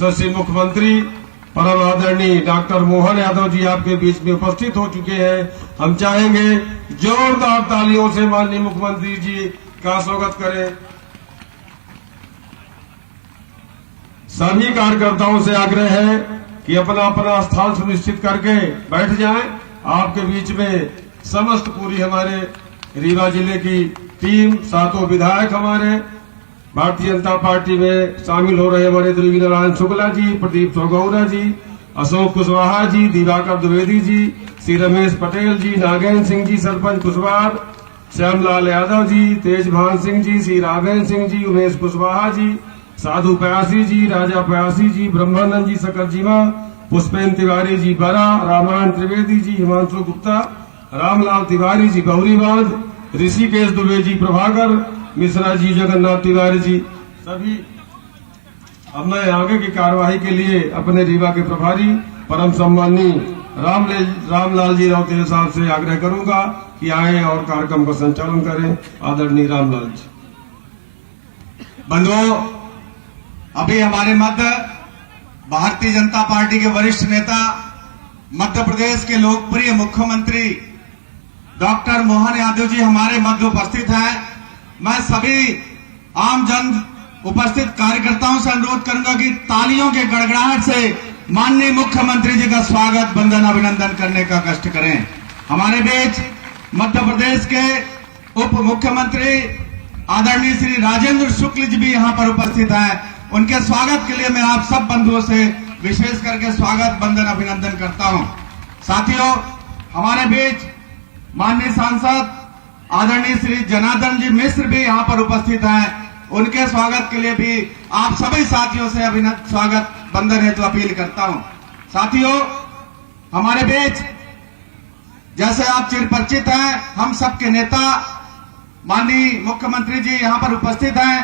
यशस्वी मुख्यमंत्री परम आदरणीय डॉक्टर मोहन यादव जी आपके बीच में उपस्थित हो चुके हैं। हम चाहेंगे जोरदार तालियों से माननीय मुख्यमंत्री जी का स्वागत करें। सभी कार्यकर्ताओं से आग्रह है कि अपना अपना स्थान सुनिश्चित करके बैठ जाएं। आपके बीच में समस्त पूरी हमारे रीवा जिले की टीम, सातों विधायक हमारे भारतीय जनता पार्टी में शामिल हो रहे हमारे ध्रुवी नारायण शुक्ला जी, प्रदीप चौगौरा जी, अशोक कुशवाहा जी, दिवाकर द्विवेदी जी, श्री रमेश पटेल जी, नागेंद्र सिंह जी सरपंच कुशवाहा, श्यामलाल यादव जी, तेजभान सिंह जी, श्री राघवेंद्र सिंह जी, उमेश कुशवाहा जी, साधु प्यासी जी, राजा प्यासी जी, ब्रह्मानंद जी सकरजीवा, पुष्पेन्द्र तिवारी जी बरा, रामायण त्रिवेदी जी, हिमांशु गुप्ता, रामलाल तिवारी जी गौरीबांध, ऋषिकेश दुबे जी प्रभाकर, मिश्रा जी, जगन्नाथ तिवारी जी सभी। अब मैं आगे की कार्यवाही के लिए अपने रीवा के प्रभारी परम सम्माननीय रामलाल जी राउतेल साहब से आग्रह करूंगा कि आए और कार्यक्रम का संचालन करें। आदरणीय रामलाल जी। बंधुओं, अभी हमारे मध्य भारतीय जनता पार्टी के वरिष्ठ नेता, मध्य प्रदेश के लोकप्रिय मुख्यमंत्री डॉक्टर मोहन यादव जी हमारे मध्य उपस्थित हैं। मैं सभी आम जन उपस्थित कार्यकर्ताओं से अनुरोध करूंगा कि तालियों के गड़गड़ाहट से माननीय मुख्यमंत्री जी का स्वागत, वंदन, अभिनंदन करने का कष्ट करें। हमारे बीच मध्य प्रदेश के उप मुख्यमंत्री आदरणीय श्री राजेंद्र शुक्ल जी भी यहां पर उपस्थित हैं। उनके स्वागत के लिए मैं आप सब बंधुओं से विशेष करके स्वागत, वंदन, अभिनंदन करता हूं। साथियों, हमारे बीच माननीय सांसद आदरणीय श्री जनार्दन जी मिश्र भी यहां पर उपस्थित हैं। उनके स्वागत के लिए भी आप सभी साथियों से स्वागत, वंदन हेतु अपील करता हूं। साथियों, हमारे बीच जैसे आप चिरपरिचित हैं, हम सबके नेता माननीय मुख्यमंत्री जी यहां पर उपस्थित हैं।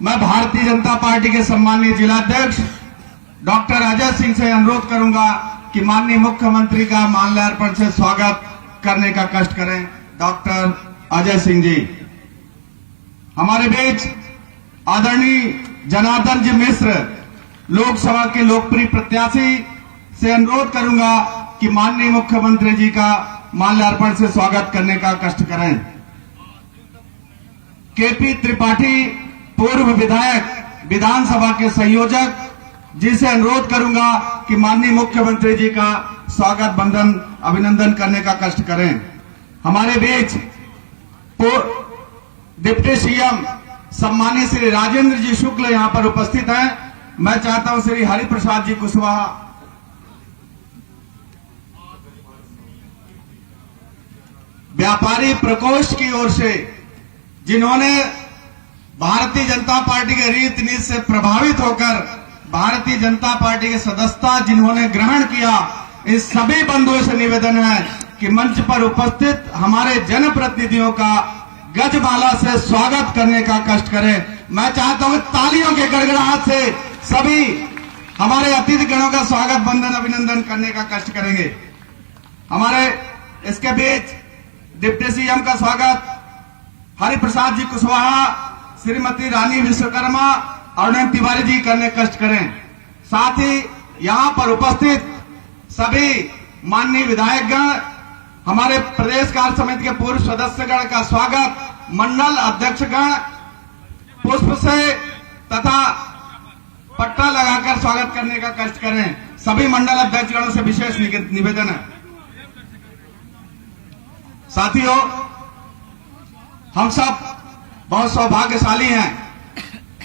मैं भारतीय जनता पार्टी के सम्मानीय जिलाध्यक्ष डॉक्टर अजय सिंह से अनुरोध करूंगा कि माननीय मुख्यमंत्री का माल्यार्पण से स्वागत करने का कष्ट करें। डॉक्टर अजय सिंह जी। हमारे बीच आदरणीय जनार्दन जी मिश्र, लोकसभा के लोकप्रिय प्रत्याशी, से अनुरोध करूंगा कि माननीय मुख्यमंत्री जी का माल्यार्पण से स्वागत करने का कष्ट करें। केपी त्रिपाठी, पूर्व विधायक, विधानसभा के संयोजक जी से अनुरोध करूंगा कि माननीय मुख्यमंत्री जी का स्वागत, वंदन, अभिनंदन करने का कष्ट करें। हमारे बीच डिप्टी सीएम सम्मानित श्री राजेंद्र जी शुक्ल यहां पर उपस्थित हैं। मैं चाहता हूं श्री हरिप्रसाद जी कुशवाहा, व्यापारी प्रकोष्ठ की ओर से, जिन्होंने भारतीय जनता पार्टी के रीति नीति से प्रभावित होकर भारतीय जनता पार्टी की सदस्यता जिन्होंने ग्रहण किया, इस सभी बंधुओं से निवेदन है कि मंच पर उपस्थित हमारे जनप्रतिनिधियों का गजमाला से स्वागत करने का कष्ट करें। मैं चाहता हूं तालियों के गड़गड़ाहट से सभी हमारे अतिथि गणों का स्वागत, वंदन, अभिनंदन करने का कष्ट करेंगे। हमारे इसके बीच डिप्टी सीएम का स्वागत हरिप्रसाद जी कुशवाहा, श्रीमती रानी विश्वकर्मा, अरुण तिवारी जी करने कष्ट करें। साथ ही यहां पर उपस्थित सभी माननीय विधायकगण, हमारे प्रदेश कार्य समिति के पूर्व सदस्यगण का स्वागत, मंडल अध्यक्षगण पुष्प से तथा पट्टा लगाकर स्वागत करने का कष्ट करें। सभी मंडल अध्यक्षगणों से विशेष निवेदन है। साथियों, हम सब बहुत सौभाग्यशाली हैं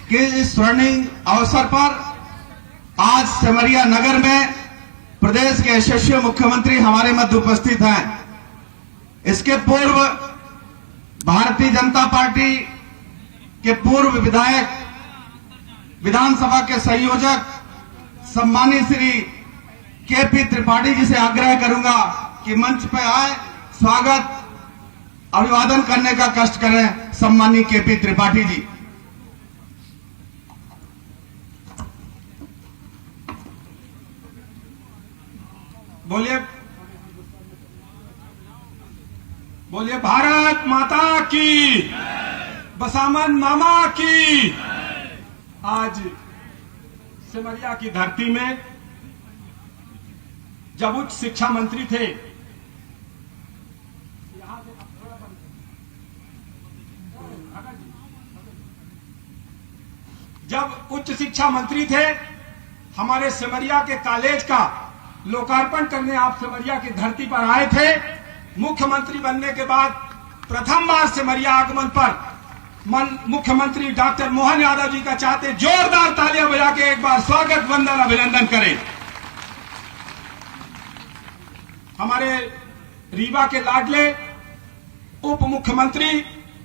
कि इस स्वर्णिम अवसर पर आज सिमरिया नगर में प्रदेश के यशस्वी मुख्यमंत्री हमारे मध्य उपस्थित हैं। इसके पूर्व भारतीय जनता पार्टी के पूर्व विधायक, विधानसभा के संयोजक सम्मानित श्री केपी त्रिपाठी जी से आग्रह करूंगा कि मंच पर आए, स्वागत, अभिवादन करने का कष्ट करें। सम्मानीय केपी त्रिपाठी जी। बोलिए, बोलिए भारत माता की, बसामन मामा की। आज सिमरिया की धरती में जब उच्च शिक्षा मंत्री थे, जब उच्च शिक्षा मंत्री थे, हमारे सिमरिया के कॉलेज का लोकार्पण करने आप सिमरिया की धरती पर आए थे। मुख्यमंत्री बनने के बाद प्रथम बार सिमरिया आगमन पर मुख्यमंत्री डॉक्टर मोहन यादव जी का चाहते जोरदार तालियां बजा के एक बार स्वागत, वंदन, अभिनंदन करें। हमारे रीवा के लाडले उप मुख्यमंत्री,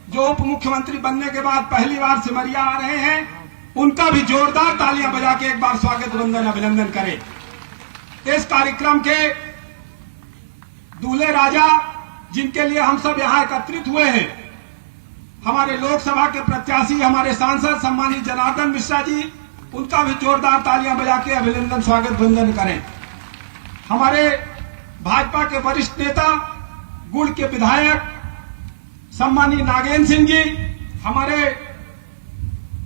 जो उप मुख्यमंत्री बनने के बाद पहली बार सिमरिया आ रहे हैं, उनका भी जोरदार तालियां बजा के एक बार स्वागत, वंदन, अभिनंदन करें। इस कार्यक्रम के दूल्हे राजा जिनके लिए हम सब यहां एकत्रित हुए हैं, हमारे लोकसभा के प्रत्याशी, हमारे सांसद सम्मानित जनार्दन मिश्रा जी, उनका भी जोरदार तालियां बजा के अभिनंदन, स्वागत, वंदन करें। हमारे भाजपा के वरिष्ठ नेता, गुड़ के विधायक सम्मानित नागेंद्र सिंह जी, हमारे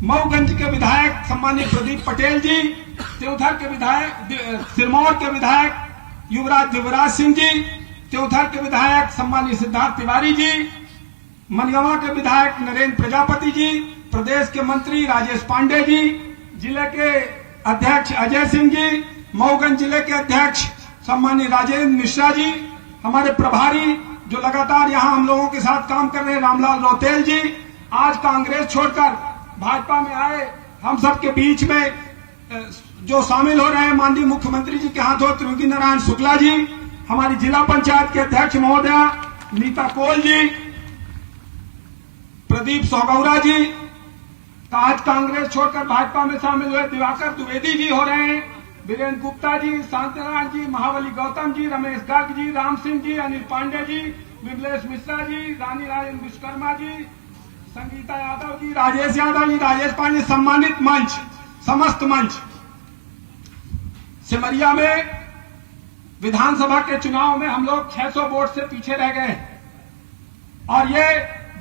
मऊगंज के विधायक सम्मानित प्रदीप पटेल जी, त्योथर के विधायक, सिरमौर के विधायक युवराज सिंह जी, त्योथर के विधायक सम्मानित सिद्धार्थ तिवारी जी, मनगवा के विधायक नरेंद्र प्रजापति जी, प्रदेश के मंत्री राजेश पांडे जी, जिले के अध्यक्ष अजय सिंह जी, मऊगंज जिले के अध्यक्ष सम्मानित राजेंद्र मिश्रा जी, हमारे प्रभारी जो लगातार यहां हम लोगों के साथ काम कर रहे हैं रामलाल रौतेल जी, आज कांग्रेस छोड़कर भाजपा में आए हम सबके बीच में जो शामिल हो रहे हैं माननीय मुख्यमंत्री जी के हाथों त्रिवेंद्र नारायण शुक्ला जी, हमारी जिला पंचायत के अध्यक्ष महोदया नीता कोल जी, प्रदीप सौगौरा जी, आज कांग्रेस छोड़कर भाजपा में शामिल हुए दिवाकर द्विवेदी जी हो रहे हैं, वीरेंद्र गुप्ता जी, शांतिनारायण जी, महाबली गौतम जी, रमेश गर्ग जी, राम सिंह जी, अनिल पांडे जी, विमलेश मिश्रा जी, रानी राजेंद्र विश्वकर्मा जी, संगीता यादव जी, राजेश यादव जी, राजेश पांडे, सम्मानित मंच, समस्त मंच। सिमरिया में विधानसभा के चुनाव में हम लोग 600 वोट से पीछे रह गए और ये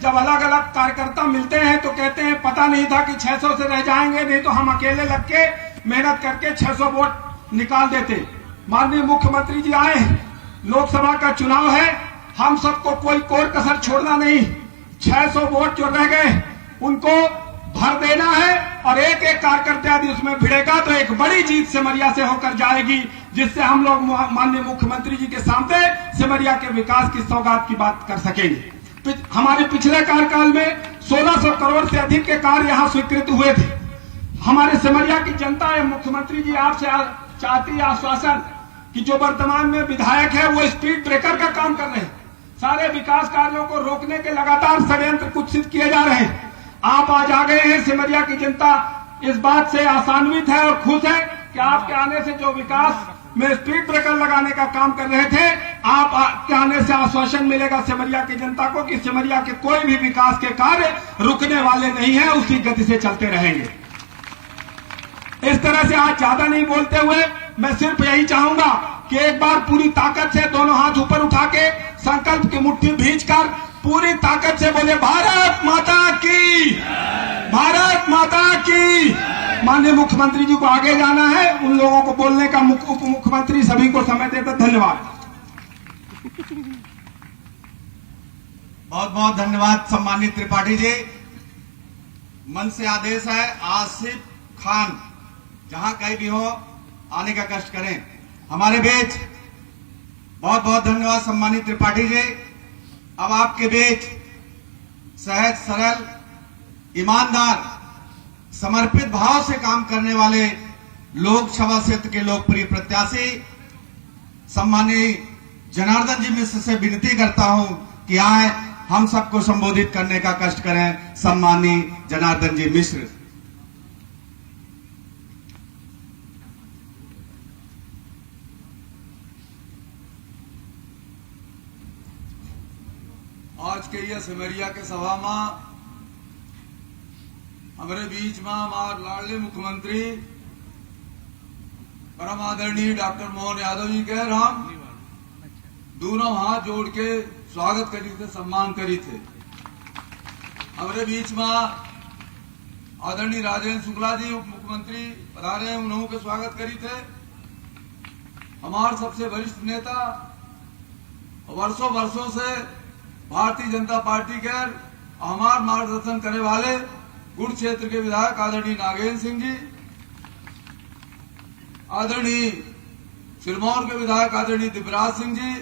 जब अलग अलग कार्यकर्ता मिलते हैं तो कहते हैं पता नहीं था कि 600 से रह जाएंगे, नहीं तो हम अकेले लग के मेहनत करके 600 वोट निकाल देते। माननीय मुख्यमंत्री जी आए, लोकसभा का चुनाव है, हम सबको कोई कोर कसर छोड़ना नहीं, 600 वोट जो रह गए उनको भर देना है और एक एक कार्यकर्ता यदि उसमें भिड़ेगा तो एक बड़ी जीत सिमरिया से होकर जाएगी, जिससे हम लोग माननीय मुख्यमंत्री जी के सामने सिमरिया के विकास की सौगात की बात कर सकेंगे। हमारे पिछले कार्यकाल में 1600 करोड़ से अधिक के कार्य यहां स्वीकृत हुए थे। हमारे सिमरिया की जनता एवं मुख्यमंत्री जी आपसे चाहती आश्वासन कि जो वर्तमान में विधायक है वो स्पीड ब्रेकर का काम कर रहे हैं, सारे विकास कार्यों को रोकने के लगातार षड्यंत्र कुत्सित किए जा रहे हैं। आप आज आ गए हैं, सिमरिया की जनता इस बात से आशान्वित है और खुश है कि आपके आने से जो विकास में स्पीड ब्रेकर लगाने का काम कर रहे थे, आपके आने से आश्वासन मिलेगा सिमरिया की जनता को कि सिमरिया के कोई भी विकास के कार्य रुकने वाले नहीं है, उसी गति से चलते रहेंगे। इस तरह से आज ज्यादा नहीं बोलते हुए मैं सिर्फ यही चाहूंगा कि एक बार पूरी ताकत से दोनों हाथ ऊपर उठा के संकल्प की मुट्ठी भींचकर पूरी ताकत से बोले भारत माता की, भारत माता की। माननीय मुख्यमंत्री जी को आगे जाना है, उन लोगों को बोलने का उप मुख्यमंत्री सभी को समय देते। धन्यवाद। बहुत बहुत धन्यवाद सम्मानित त्रिपाठी जी। मन से आदेश है, आसिफ खान जहां कहीं भी हो आने का कष्ट करें हमारे बीच। बहुत बहुत धन्यवाद सम्मानित त्रिपाठी जी। अब आपके बीच सहज, सरल, ईमानदार, समर्पित भाव से काम करने वाले लोकसभा क्षेत्र के लोकप्रिय प्रत्याशी सम्मानीय जनार्दन जी मिश्र से विनती करता हूं कि आए हम सबको संबोधित करने का कष्ट करें। सम्मानीय जनार्दन जी मिश्र। आज के ये सिमरिया के सभा में हमारे बीच में हमारे लाडले मुख्यमंत्री परम आदरणीय डॉक्टर मोहन यादव जी कह रहा दोनों हाथ जोड़ के स्वागत करी थे, सम्मान करी थे। हमारे बीच में आदरणीय राजेंद्र शुक्ला जी उप मुख्यमंत्री पधारे हैं, उन्होंने के स्वागत करी थे। हमारे सबसे वरिष्ठ नेता वर्षों वर्षों से भारतीय जनता पार्टी के हमार मार्गदर्शन करने वाले गुड़ क्षेत्र के विधायक आदरणीय नागेंद्र सिंह जी, आदरणीय सिरमौर के विधायक आदरणीय दिव्यराज सिंह जी,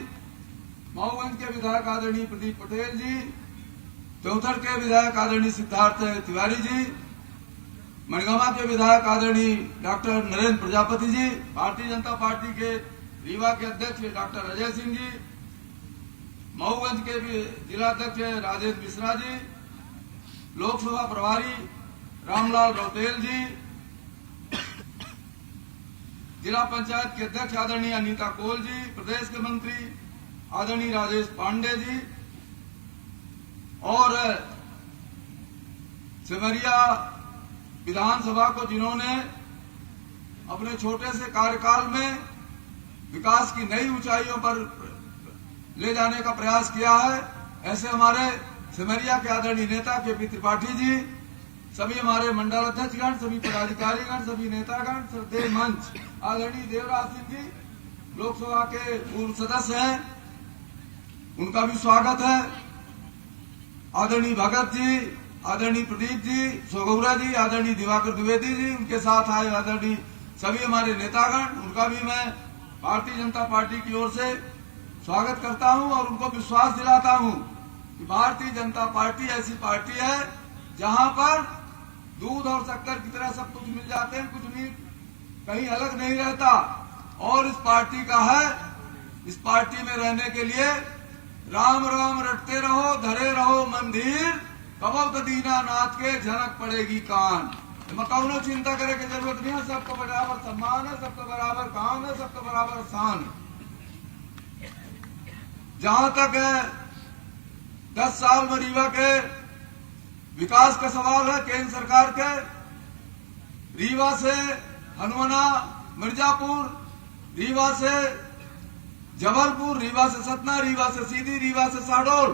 मऊगंज के विधायक आदरणीय प्रदीप पटेल जी, चौथर के विधायक आदरणीय सिद्धार्थ तिवारी जी, मणिगामा के विधायक आदरणीय डॉक्टर नरेंद्र प्रजापति जी, भारतीय जनता पार्टी के रीवा के अध्यक्ष डॉक्टर अजय सिंह जी, मऊगंज के जिलाध्यक्ष राजेश मिश्रा जी, लोकसभा प्रभारी रामलाल रौतेल जी, जिला पंचायत के अध्यक्ष आदरणीय अनीता कोल जी, प्रदेश के मंत्री आदरणीय राजेश पांडे जी और सिमरिया विधानसभा को जिन्होंने अपने छोटे से कार्यकाल में विकास की नई ऊंचाइयों पर ले जाने का प्रयास किया है, ऐसे हमारे सिमरिया के आदरणीय नेता के.पी. त्रिपाठी जी, सभी हमारे मंडल अध्यक्षगण, सभी पदाधिकारीगण, सभी नेतागण, श्रद्धेय मंच आदरणीय देवराज सिंह जी लोकसभा के पूर्व सदस्य हैं, उनका भी स्वागत है। आदरणीय भगत जी, आदरणीय प्रदीप जी, सोगौरा जी, आदरणीय दिवाकर द्विवेदी जी, उनके साथ आए आदरणीय सभी हमारे नेतागण, उनका भी मैं भारतीय जनता पार्टी की ओर से स्वागत करता हूं और उनको विश्वास दिलाता हूं कि भारतीय जनता पार्टी ऐसी पार्टी है जहां पर दूध और शक्कर की तरह सब कुछ मिल जाते हैं, कुछ नहीं कहीं अलग नहीं रहता। और इस पार्टी का है, इस पार्टी में रहने के लिए राम राम रटते रहो, धरे रहो मंदिर, कबो दीनानाथ के झनक पड़ेगी कान। कौनो चिंता करे की जरूरत नहीं है, सबको बराबर सम्मान है, सबको बराबर काम है, सबको बराबर स्थान है। जहां तक है 10 साल में रीवा के विकास का सवाल है, केंद्र सरकार के रीवा से हनुमाना, मिर्जापुर, रीवा से जबलपुर, रीवा से सतना, रीवा से सीधी, रीवा से शहडोल,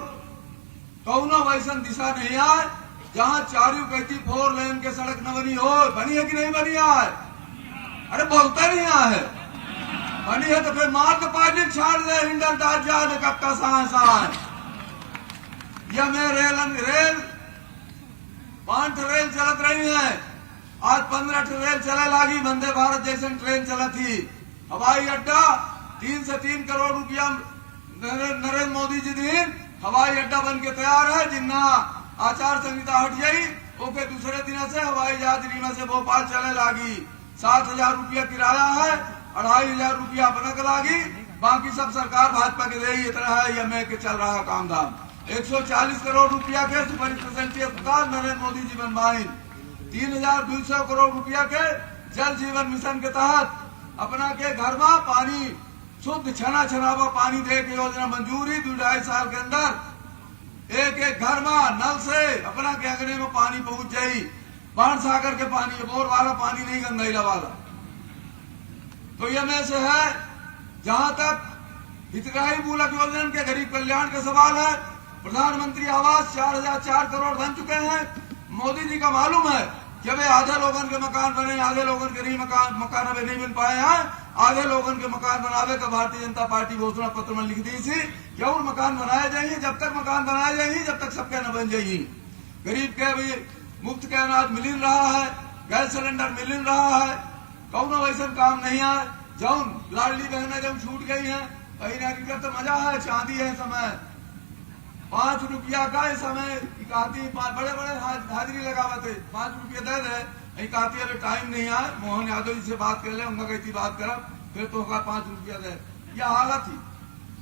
कौनो वैसन दिशा नहीं आए जहां चारू कहती 4 लेन के सड़क न बनी हो। बनी है कि नहीं बनी है? अरे बोलता नहीं है, बनी है तो फिर मार तो पार्टी छाड़ दे, हिंडल दार जाए कक्का साए या मैं रेल 5 रेल चलत रही है, आज 15 रेल चले लागी, वंदे भारत जैसे ट्रेन चला थी। हवाई अड्डा 3 से 3 करोड़ रुपया नरेंद्र मोदी जी दिन हवाई अड्डा बन के तैयार है, जिन्ना आचार संहिता हट गई ओके दूसरे दिन से हवाई जहाज रीवा से भोपाल चले लागी। 7,000 रुपया किराया है, 2,500 रुपया बनक लागी, बाकी सब सरकार भाजपा के दे इतना है, ये मैं के चल रहा काम धाम। 140 करोड़ रुपया के सुपर स्पेशलिटी अस्पताल नरेंद्र मोदी जी बनवाई। 3,200 करोड़ रुपया के जल जीवन मिशन के तहत अपना के घर में पानी शुद्ध छना छनावा पानी दे के योजना मंजूरी। 2-2.5 साल के अंदर एक घर में नल से अपना के अगने में पानी पहुंच जाई। बाण सागर के पानी, बोर वाला पानी नहीं, गंदैला वाला। तो ये में से है जहां तक हितग्राही मूलक योजना के गरीब कल्याण का सवाल है, प्रधानमंत्री आवास 4,004 करोड़ बन चुके हैं। मोदी जी का मालूम है कि अबे आधे लोगन के मकान बने, आधे लोगन के नहीं मकान अभी नहीं बन पाए हैं। आधे लोगन के मकान बनावे का भारतीय जनता पार्टी घोषणा पत्र में लिख दी थी कि और मकान बनाए जाइए, जब तक मकान बनाए जाइए जब तक सबके न बन जाइए। गरीब के अभी मुफ्त के अनाज मिल रहा है, गैस सिलेंडर मिल रहा है, कौनो वैसा काम नहीं है। जौन लाडली बहने जब छूट गई है, कहीं तो मजा है, चांदी है समय 5 रुपया का इस समय कहती बड़े बड़े हाजिरी लगावते 5 रुपया दे दे, कहती अभी टाइम नहीं है, मोहन यादव जी से बात कर ले, उनका कहती बात कर फिर तो 5 रुपया दे, यह हालत थी।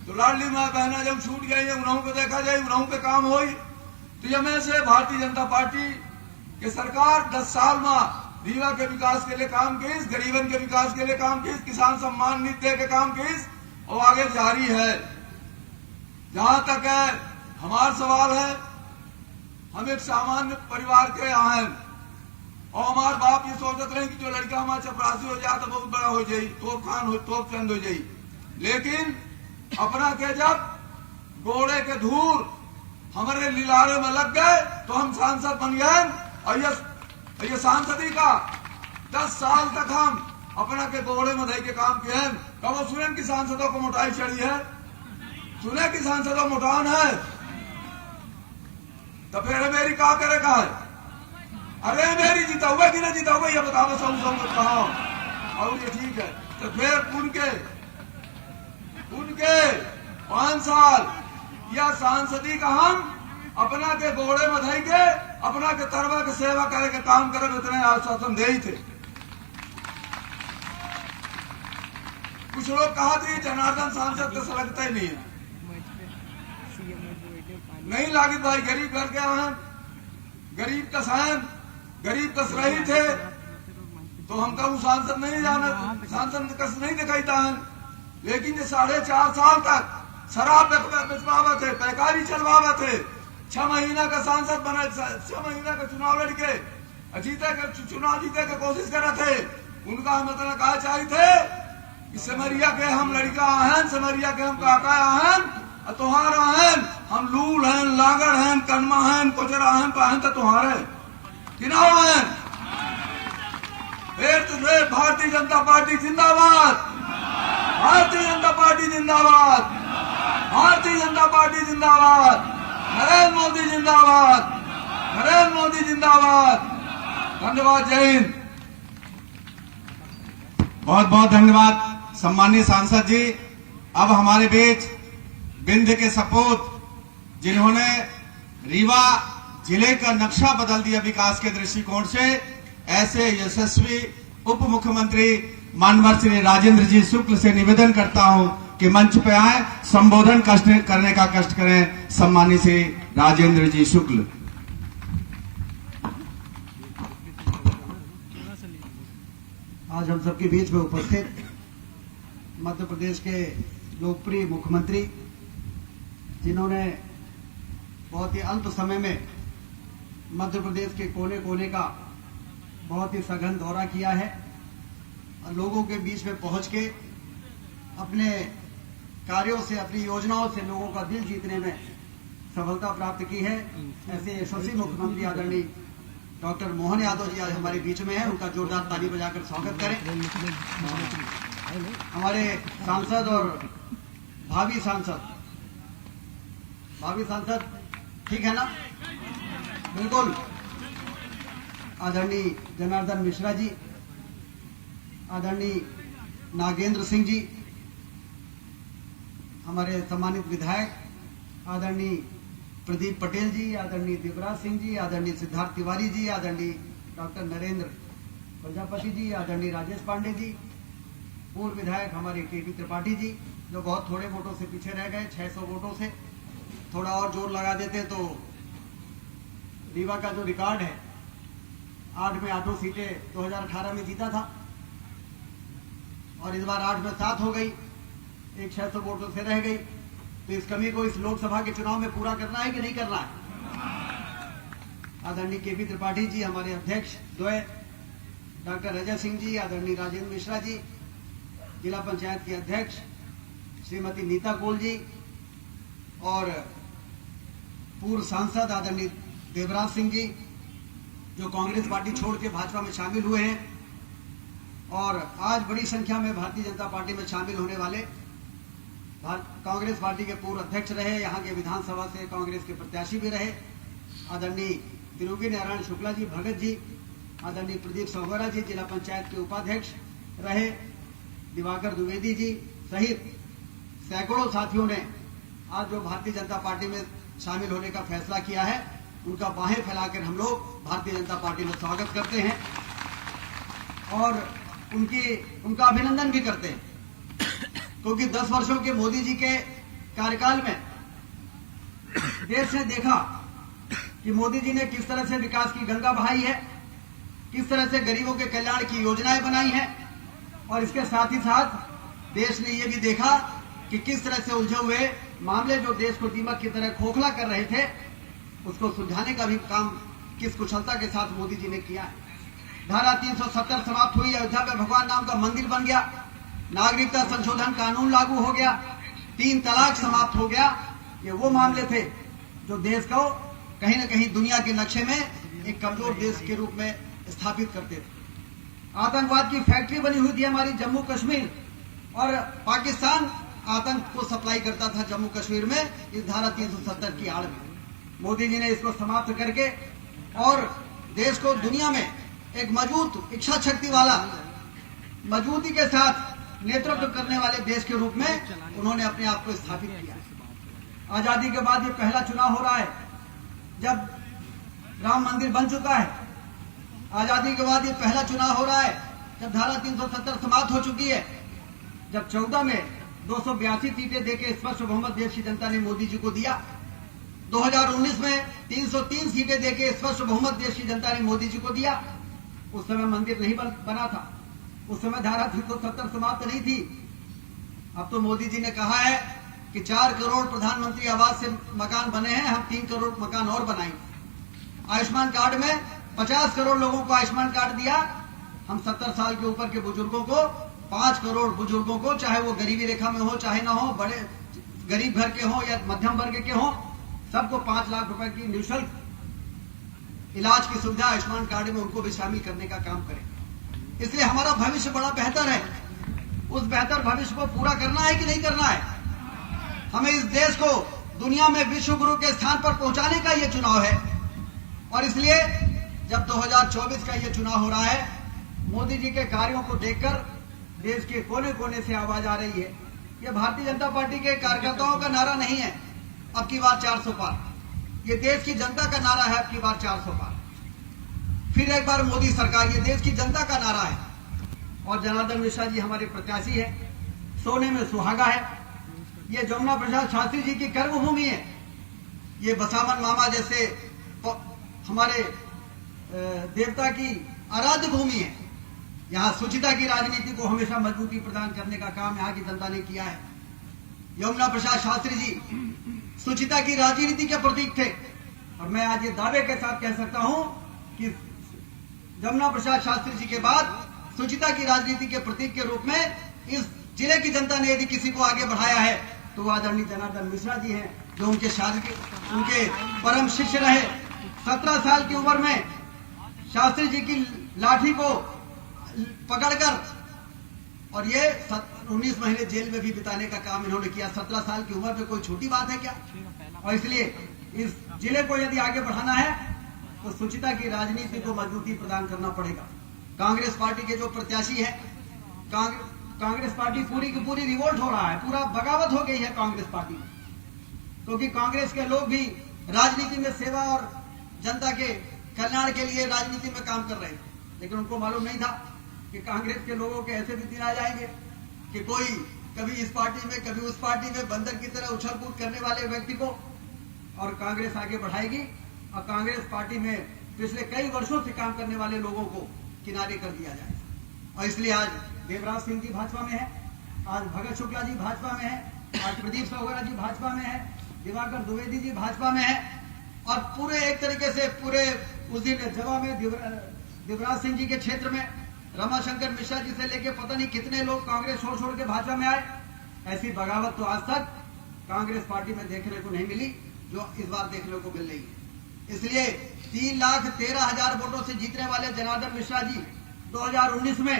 तो लाडली माँ बहना जब छूट गई है, उन्हों को देखा जाए, उन्हों के काम हो। तो ये में से भारतीय जनता पार्टी की सरकार 10 साल में रीवा के विकास के लिए काम की, गरीबन के विकास के लिए काम की, किसान सम्मान निधि दे के काम की और आगे जारी है। जहां तक है हमारा सवाल है, हम एक सामान्य परिवार के यहाँ हैं और हमारे बाप ये सोचते रहे कि जो लड़का हमारा चपरासी हो जाए तो बहुत बड़ा हो जाये, तोप खान हो, तोप चंद हो जाये। लेकिन अपना के जब घोड़े के धूल हमारे लिलारे में लग गए तो हम सांसद बन गए और ये और ये सांसदी का 10 साल तक हम अपना के गोड़े में धई के काम किए हैं। कब सुने कि सांसदों को मोटाई चढ़ी है? सुने कि सांसदों मोटान है? तो फिर मेरी का करे का है? अरे मेरी जीता हुआ कि नहीं जीता हुआ ये बताओ। सब कहा और ये ठीक है। तो फिर उनके 5 साल या सांसदी का हम अपना के गोड़े में धई के अपना के तरवा के सेवा करे के काम करे इतने आश्वासन दे ही थे। कुछ लोग कहा थे जनार्दन सांसद का सलगता ही नहीं है। नहीं लागित भाई गरीब घर के हैं, गरीब का सहन, गरीब कस रही थे तो हमका वो सांसद नहीं जाना, सांसद कस नहीं दिखाईता है। लेकिन ये 4.5 साल तक शराब बेचवावा थे, पैकारी चलवावा थे, 6 महीना का सांसद बने, 6 महीना का चुनाव लड़के चुनाव जीते के कोशिश कर रहे थे। उनका मतलब कहा चाहिए थे कि समरिया के हम लड़का आहन, समरिया के हम काका आहन, तुहार आहन, हम लूल हैं, लागड़ हैं, कनमा हैं, कोचरा हैं, पाहन तो तुहारे किनाव आहन। फिर तो भारतीय जनता पार्टी जिंदाबाद, भारतीय जनता पार्टी जिंदाबाद, भारतीय जनता पार्टी जिंदाबाद, नरेंद्र मोदी जिंदाबाद, नरेंद्र मोदी जिंदाबाद। धन्यवाद, जय हिंद। बहुत बहुत धन्यवाद सम्मानीय सांसद जी। अब हमारे बीच विंध्य के सपूत जिन्होंने रीवा जिले का नक्शा बदल दिया विकास के दृष्टिकोण से, ऐसे यशस्वी उप मुख्यमंत्री मानवर श्री राजेंद्र जी शुक्ल से निवेदन करता हूं कि मंच पे आए, संबोधन करने का कष्ट करें। सम्मानित श्री राजेंद्र जी शुक्ल। आज हम सबके बीच में उपस्थित मध्य प्रदेश के लोकप्रिय मुख्यमंत्री, जिन्होंने बहुत ही अल्प समय में मध्य प्रदेश के कोने कोने का बहुत ही सघन दौरा किया है और लोगों के बीच में पहुंच के अपने कार्यों से, अपनी योजनाओं से लोगों का दिल जीतने में सफलता प्राप्त की है। ऐसे यशस्वी मुख्यमंत्री आदरणीय डॉक्टर मोहन यादव जी आज हमारे बीच में हैं। उनका जोरदार ताली बजाकर स्वागत करें। हमारे सांसद और भावी सांसद ठीक है ना? बिल्कुल। आदरणीय जनार्दन मिश्रा जी, आदरणीय नागेंद्र सिंह जी, हमारे सम्मानित विधायक आदरणीय प्रदीप पटेल जी, आदरणीय देवराज सिंह जी, आदरणीय सिद्धार्थ तिवारी जी, आदरणीय डॉक्टर नरेंद्र प्रजापति जी, आदरणीय राजेश पांडे जी, पूर्व विधायक हमारे केपी त्रिपाठी जी, जो बहुत थोड़े वोटों से पीछे रह गए, 600 वोटों से। थोड़ा और जोर लगा देते तो रीवा का जो रिकॉर्ड है 8 में 8 सीटें 2018 में जीता था और इस बार 8 में 7 हो गई, एक 600 वोटों से रह गई। तो इस कमी को इस लोकसभा के चुनाव में पूरा करना है कि नहीं करना है? आदरणीय केपी त्रिपाठी जी, हमारे अध्यक्ष द्वय डॉक्टर अजय सिंह जी, आदरणीय राजेंद्र मिश्रा जी, जिला पंचायत की अध्यक्ष श्रीमती नीता कोल जी और पूर्व सांसद आदरणीय देवराज सिंह जी, जो कांग्रेस पार्टी छोड़ के भाजपा में शामिल हुए हैं और आज बड़ी संख्या में भारतीय जनता पार्टी में शामिल होने वाले कांग्रेस पार्टी के पूर्व अध्यक्ष रहे, यहाँ के विधानसभा से कांग्रेस के प्रत्याशी भी रहे, आदरणीय तिरुगी नारायण शुक्ला जी भगत जी, आदरणीय प्रदीप सोगरा जी जिला पंचायत के उपाध्यक्ष रहे, दिवाकर द्विवेदी जी सहित सैकड़ों साथियों ने आज जो भारतीय जनता पार्टी में शामिल होने का फैसला किया है, उनका बाहें फैलाकर हम लोग भारतीय जनता पार्टी में स्वागत करते हैं और उनका अभिनंदन भी करते हैं, क्योंकि 10 वर्षों के मोदी जी के कार्यकाल में देश ने देखा कि मोदी जी ने किस तरह से विकास की गंगा बहाई है, किस तरह से गरीबों के कल्याण की योजनाएं बनाई हैं और इसके साथ ही साथ देश ने यह भी देखा कि किस तरह से उलझे हुए मामले जो देश को दीमक की तरह खोखला कर रहे थे, उसको सुलझाने का भी काम किस कुशलता के साथ मोदी जी ने किया है। धारा 370 समाप्त हुई, अयोध्या में भगवान राम का मंदिर बन गया, नागरिकता संशोधन कानून लागू हो गया, 3 तलाक समाप्त हो गया। ये वो मामले थे जो देश को कहीं न कहीं दुनिया के नक्शे में एक कमजोर देश के रूप में स्थापित करते थे। आतंकवाद की फैक्ट्री बनी हुई थी हमारी जम्मू कश्मीर, और पाकिस्तान आतंक को सप्लाई करता था जम्मू कश्मीर में इस धारा 370 की आड़ में। मोदी जी ने इसको समाप्त करके और देश को दुनिया में एक मजबूत इच्छा शक्ति वाला, मजबूती के साथ नेतृत्व करने वाले देश के रूप में उन्होंने अपने आप को स्थापित किया। आजादी के बाद ये पहला चुनाव हो रहा है जब राम मंदिर बन चुका है। आजादी के बाद ये पहला चुनाव हो रहा है जब धारा 370 समाप्त हो चुकी है, जब 14 में 282 सीटें देके स्पष्ट बहुमत देश की जनता ने मोदी जी को दिया। 2019 में 303 सीटें देके स्पष्ट बहुमत देश की जनता ने मोदी जी को दिया। उस समय मंदिर नहीं बना था, उस समय धारा 370 समाप्त नहीं थी। अब तो मोदी जी ने कहा है कि 4 करोड़ प्रधानमंत्री आवास से मकान बने हैं, हम 3 करोड़ मकान और बनाएंगे। आयुष्मान कार्ड में 50 करोड़ लोगों को आयुष्मान कार्ड दिया। हम 70 साल के ऊपर के बुजुर्गों को, 5 करोड़ बुजुर्गों को, चाहे वो गरीबी रेखा में हो चाहे ना हो, बड़े गरीब घर के हो या मध्यम वर्ग के हो, सबको 5 लाख रुपए की निःशुल्क इलाज की सुविधा आयुष्मान कार्ड में उनको भी शामिल करने का काम करें। इसलिए हमारा भविष्य बड़ा बेहतर है। उस बेहतर भविष्य को पूरा करना है कि नहीं करना है? हमें इस देश को दुनिया में विश्व गुरु के स्थान पर पहुंचाने का ये चुनाव है। और इसलिए जब 2024 का ये चुनाव हो रहा है, मोदी जी के कार्यों को देखकर देश के कोने कोने से आवाज आ रही है। ये भारतीय जनता पार्टी के कार्यकर्ताओं का नारा नहीं है अब की बार 400 पार, ये देश की जनता का नारा है अब की बार 400 पार। फिर एक बार मोदी सरकार, ये देश की जनता का नारा है। और जनार्दन मिश्रा जी हमारे प्रत्याशी है, सोने में सुहागा है। ये जमुना प्रसाद शास्त्री जी की कर्मभूमि है। ये बसावन मामा जैसे हमारे देवता की आराध्य भूमि है। यहाँ सुचिता की राजनीति को हमेशा मजबूती प्रदान करने का काम यहाँ की जनता ने किया है। यमुना प्रसाद शास्त्री जी सुचिता की राजनीति के प्रतीक थे, और मैं आज ये दावे के साथ कह सकता हूं कि यमुना प्रसाद शास्त्री जी के बाद सुचिता की राजनीति के प्रतीक के रूप में इस जिले की जनता ने यदि किसी को आगे बढ़ाया है तो आदरणीय जनार्दन मिश्रा जी हैं, जो उनके परम शिष्य रहे। 17 साल की उम्र में शास्त्री जी की लाठी को पकड़कर, और ये 19 महीने जेल में भी बिताने का काम इन्होंने किया। 17 साल की उम्र में कोई छोटी बात है क्या? और इसलिए इस जिले को यदि आगे बढ़ाना है तो सुचिता की राजनीति को मजबूती प्रदान करना पड़ेगा। कांग्रेस पार्टी के जो प्रत्याशी है, कांग्रेस पार्टी पूरी की पूरी रिवोल्ट हो रहा है, पूरा बगावत हो गई है कांग्रेस पार्टी में, क्योंकि कांग्रेस के लोग भी राजनीति में सेवा और जनता के कल्याण के लिए राजनीति में काम कर रहे थे, लेकिन उनको मालूम नहीं था कि कांग्रेस के लोगों के ऐसे भी दिन आ जाएंगे कि कोई कभी इस पार्टी में कभी उस पार्टी में बंदर की तरह उछल कूद करने वाले व्यक्ति को और कांग्रेस आगे बढ़ाएगी, और कांग्रेस पार्टी में पिछले कई वर्षों से काम करने वाले लोगों को किनारे कर दिया जाएगा। और इसलिए आज देवराज सिंह जी भाजपा में है, आज भगत शुक्ला जी भाजपा में है, आज प्रदीप सौगरा जी भाजपा में है, दिवाकर द्विवेदी जी भाजपा में है, और पूरे एक तरीके से पूरे उस दिन जवा में देवराज सिंह जी के क्षेत्र में रमाशंकर मिश्रा जी से लेके पता नहीं कितने लोग कांग्रेस छोड़ के भाजपा में आए। ऐसी बगावत तो आज तक कांग्रेस पार्टी में देखने को नहीं मिली जो इस बार देखने को मिल रही है। इसलिए 3,13,000 वोटों से जीतने वाले जनार्दन मिश्रा जी 2019 में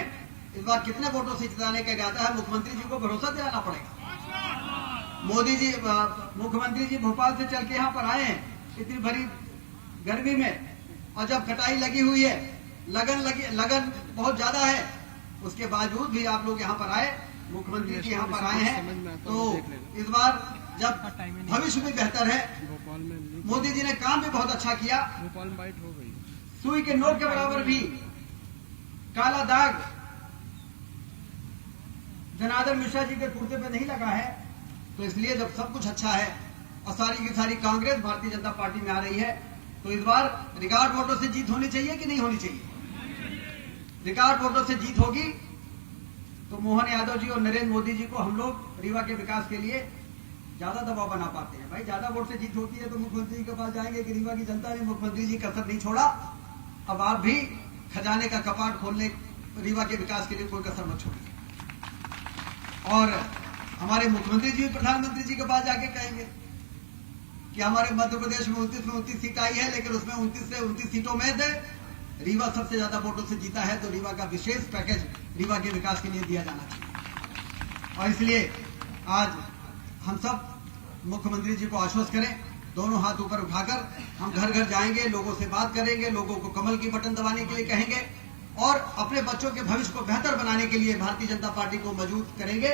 इस बार कितने वोटों से जिताने का इरादा है, मुख्यमंत्री जी को भरोसा दिलाना पड़ेगा। मोदी जी, मुख्यमंत्री जी भोपाल से चल के यहाँ पर आए हैं इतनी भरी गर्मी में, और जब कटाई लगी हुई है, लगन बहुत ज्यादा है, उसके बावजूद भी आप लोग यहाँ पर आए, मुख्यमंत्री जी यहाँ पर आए हैं। तो इस बार जब भविष्य भी बेहतर है, मोदी जी ने काम भी बहुत अच्छा किया। सुई के नोट के बराबर भी काला दाग जनार्दन मिश्रा जी के कुर्ते पे नहीं लगा है। तो इसलिए जब सब कुछ अच्छा है और सारी की सारी कांग्रेस भारतीय जनता पार्टी में आ रही है, तो इस बार रिकॉर्ड वोटों से जीत होनी चाहिए कि नहीं होनी चाहिए? रिकॉर्ड वोटों से जीत होगी तो मोहन यादव जी और नरेंद्र मोदी जी को हम लोग रीवा के विकास के लिए ज्यादा दबाव बना पाते हैं। भाई ज्यादा वोट से जीत होती है तो मुख्यमंत्री जी के पास जाएंगे कि रीवा की जनता ने मुख्यमंत्री जी कसर नहीं छोड़ा, अब आप भी खजाने का कपाट खोलने रीवा के विकास के लिए कोई कसर मत छोड़िए। और हमारे मुख्यमंत्री जी प्रधानमंत्री जी के पास जाके कहेंगे कि हमारे मध्य प्रदेश में 29 सीट आई है, लेकिन उसमें 29 से 29 सीटों में से रीवा सबसे ज्यादा वोटों से जीता है, तो रीवा का विशेष पैकेज रीवा के विकास के लिए दिया जाना चाहिए। और इसलिए आज हम सब मुख्यमंत्री जी को आश्वस्त करें, दोनों हाथ ऊपर उठाकर हम घर घर जाएंगे, लोगों से बात करेंगे, लोगों को कमल की बटन दबाने के लिए कहेंगे और अपने बच्चों के भविष्य को बेहतर बनाने के लिए भारतीय जनता पार्टी को मजबूत करेंगे।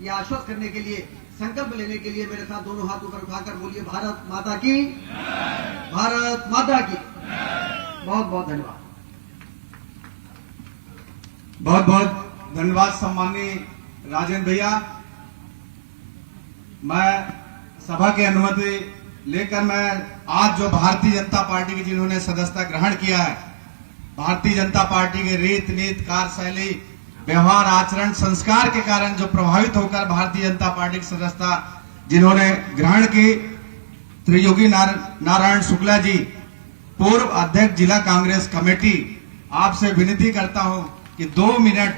ये आश्वस्त करने के लिए, संकल्प लेने के लिए मेरे साथ दोनों हाथ ऊपर उठाकर बोलिए भारत माता की, भारत माता की। बहुत बहुत धन्यवाद। बहुत बहुत धन्यवाद सम्माननीय राजेंद्र भैया। मैं सभा की अनुमति लेकर मैं आज जो भारतीय जनता पार्टी की जिन्होंने सदस्यता ग्रहण किया है, भारतीय जनता पार्टी के रीत नीति कार्यशैली व्यवहार आचरण संस्कार के कारण जो प्रभावित होकर भारतीय जनता पार्टी की सदस्यता जिन्होंने ग्रहण की, त्रियोगी नारायण शुक्ला जी, पूर्व अध्यक्ष जिला कांग्रेस कमेटी, आपसे विनती करता हूं कि 2 मिनट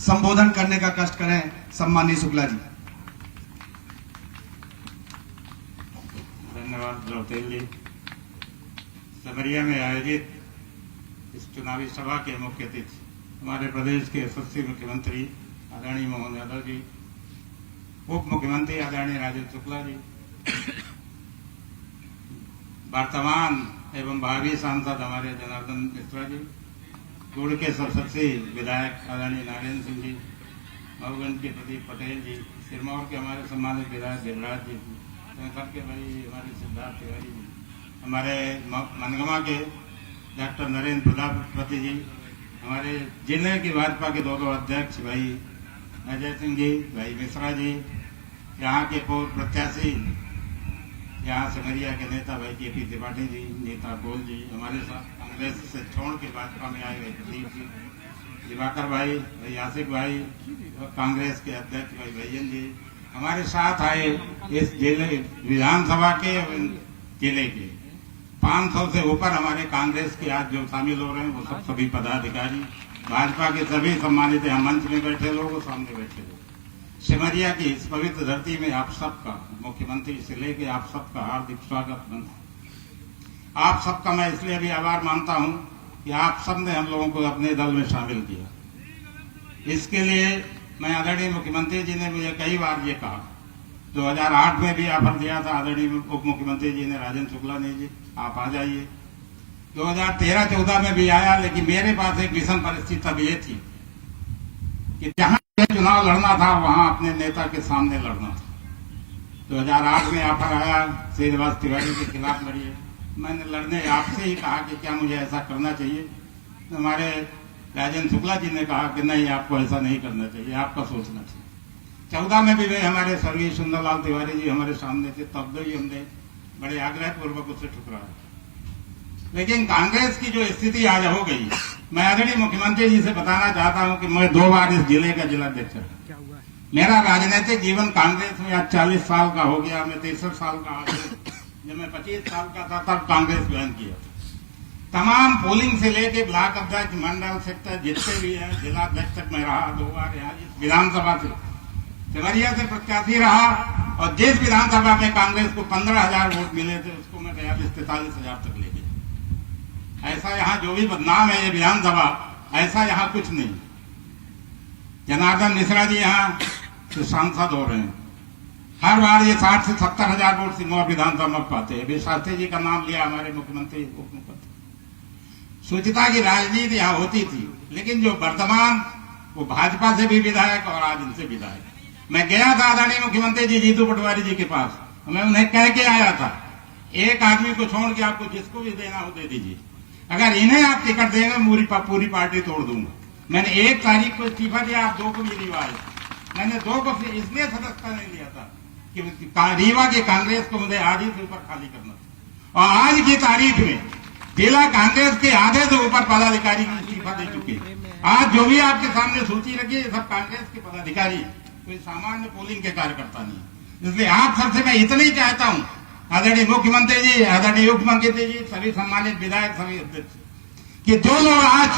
संबोधन करने का कष्ट करें। सम्माननीय शुक्ला जी। धन्यवाद द्रौपदी जी। समरिया में आयोजित इस चुनावी सभा के मुख्य अतिथि हमारे प्रदेश के यशस्वी मुख्यमंत्री आदरणीय मोहन यादव जी, उप मुख्यमंत्री आदरणीय राजेंद्र शुक्ला जी, वर्तमान एवं भावी सांसद हमारे जनार्दन मिश्रा जी, गुड़ के सबसे विधायक आदरणीय नारायण सिंह जी, मऊगंज के प्रदीप पटेल जी, सिरमौर के हमारे सम्मानित विधायक गिरिराज जी, के भाई हमारे सिद्धार्थ तिवारी जी, हमारे मनगमा के डॉक्टर नरेंद्र प्रजापति जी, हमारे जिले की भाजपा के 2 अध्यक्ष भाई अजय सिंह जी, भाई मिश्रा जी, यहाँ के पूर्व प्रत्याशी यहाँ सिमरिया के नेता भाई के पी त्रिपाठी जी, नेता गोल जी, हमारे साथ कांग्रेस से छोड़ के भाजपा में आए भाई प्रदीप जी, दिवाकर भाई, भाई आसिफ भाई, कांग्रेस के अध्यक्ष भाई भैयन जी, हमारे साथ आए इस जिले विधानसभा के जिले के 500 से ऊपर हमारे कांग्रेस के आज जो शामिल हो रहे हैं वो सब सभी पदाधिकारी, भाजपा के सभी सम्मानित यहाँ मंच में बैठे लोग, सामने बैठे लोग, सिमरिया की इस पवित्र धरती में आप सबका, मुख्यमंत्री से लेके आप सबका हार्दिक स्वागत बनता। आप सबका मैं इसलिए भी आभार मानता हूं कि आप सबने हम लोगों को अपने दल में शामिल किया। इसके लिए मैं आदरणीय मुख्यमंत्री जी ने मुझे कई बार ये कहा, 2008 में भी ऑफर दिया था आदरणीय उप मुख्यमंत्री जी ने, राजेंद्र शुक्ला ने जी आप आ जाइए। 2013-14 में भी आया, लेकिन मेरे पास एक विषम परिस्थिति तब ये थी कि जहां चुनाव लड़ना था वहां अपने नेता के सामने लड़ना था। 2008 में ऑफर आया श्रीनिवास तिवारी के खिलाफ लड़िए, मैंने लड़ने आपसे ही कहा कि क्या मुझे ऐसा करना चाहिए। हमारे राजेंद्र शुक्ला जी ने कहा कि नहीं, आपको ऐसा नहीं करना चाहिए, आपका सोचना चाहिए। 14 में भी वे हमारे स्वर्गीय सुंदरलाल तिवारी जी हमारे सामने थे, तब भी हमने बड़े आग्रह पूर्वक उससे ठुकराया। लेकिन कांग्रेस की जो स्थिति आज हो गई, मैं आदरणीय मुख्यमंत्री जी से बताना चाहता हूं कि मैं 2 बार इस जिले का जिलाध्यक्ष रहा। मेरा राजनीतिक जीवन कांग्रेस में आज 40 साल का हो गया। मैं 63 साल का आज, जब मैं 25 साल का था तब कांग्रेस ज्वाइन किया। तमाम पोलिंग से लेके ब्लॉक अध्यक्ष, मंडल सेक्टर जितने भी है, जिलाध्यक्ष तक मैं रहा 2 बार यहाँ विधानसभा से, सिमरिया से प्रत्याशी रहा। और जिस विधानसभा में कांग्रेस को 15,000 वोट मिले थे उसको मैं 42-43,000 तक ले गया। ऐसा यहाँ जो भी बदनाम है ये विधानसभा, ऐसा यहाँ कुछ नहीं। जनार्दन मिश्रा जी यहाँ से सांसद हो रहे हैं, हर बार ये 60 से 70,000 वोट सिंगौर विधानसभा में पाते हैं। अभी शास्त्री जी का नाम लिया, हमारे मुख्यमंत्री उप मुख्यमंत्री। सुचिता की राजनीति यहाँ होती थी, लेकिन जो वर्तमान वो भाजपा से भी विधायक और आज इनसे विधायक। मैं गया था आदरणीय मुख्यमंत्री जी जीतू पटवारी जी के पास, मैं उन्हें कह के आया था, एक आदमी को छोड़ के आपको जिसको भी देना हो दे दीजिए, अगर इन्हें आप टिकट देंगे पूरी पार्टी तोड़ दूंगा। मैंने 1 तारीख को इस्तीफा दिया, आप 2 को भी रीवा आए। मैंने 2 को इसलिए सदस्यता नहीं लिया था कि रीवा की कांग्रेस को मुझे आज ही से ऊपर खाली करना था। और आज की तारीख में जिला कांग्रेस के आधे से ऊपर पदाधिकारी इस्तीफा दे चुके हैं। आज जो भी आपके सामने सूची रखी है, सब कांग्रेस के पदाधिकारी, कोई सामान्य पोलिंग के कार्यकर्ता नहीं। इसलिए आप सबसे मैं इतना ही चाहता हूं, आदरणीय मुख्यमंत्री जी, आदरणीय उप मुख्यमंत्री जी, सभी सम्मानित विधायक, सभी अध्यक्ष, कि जो लोग आज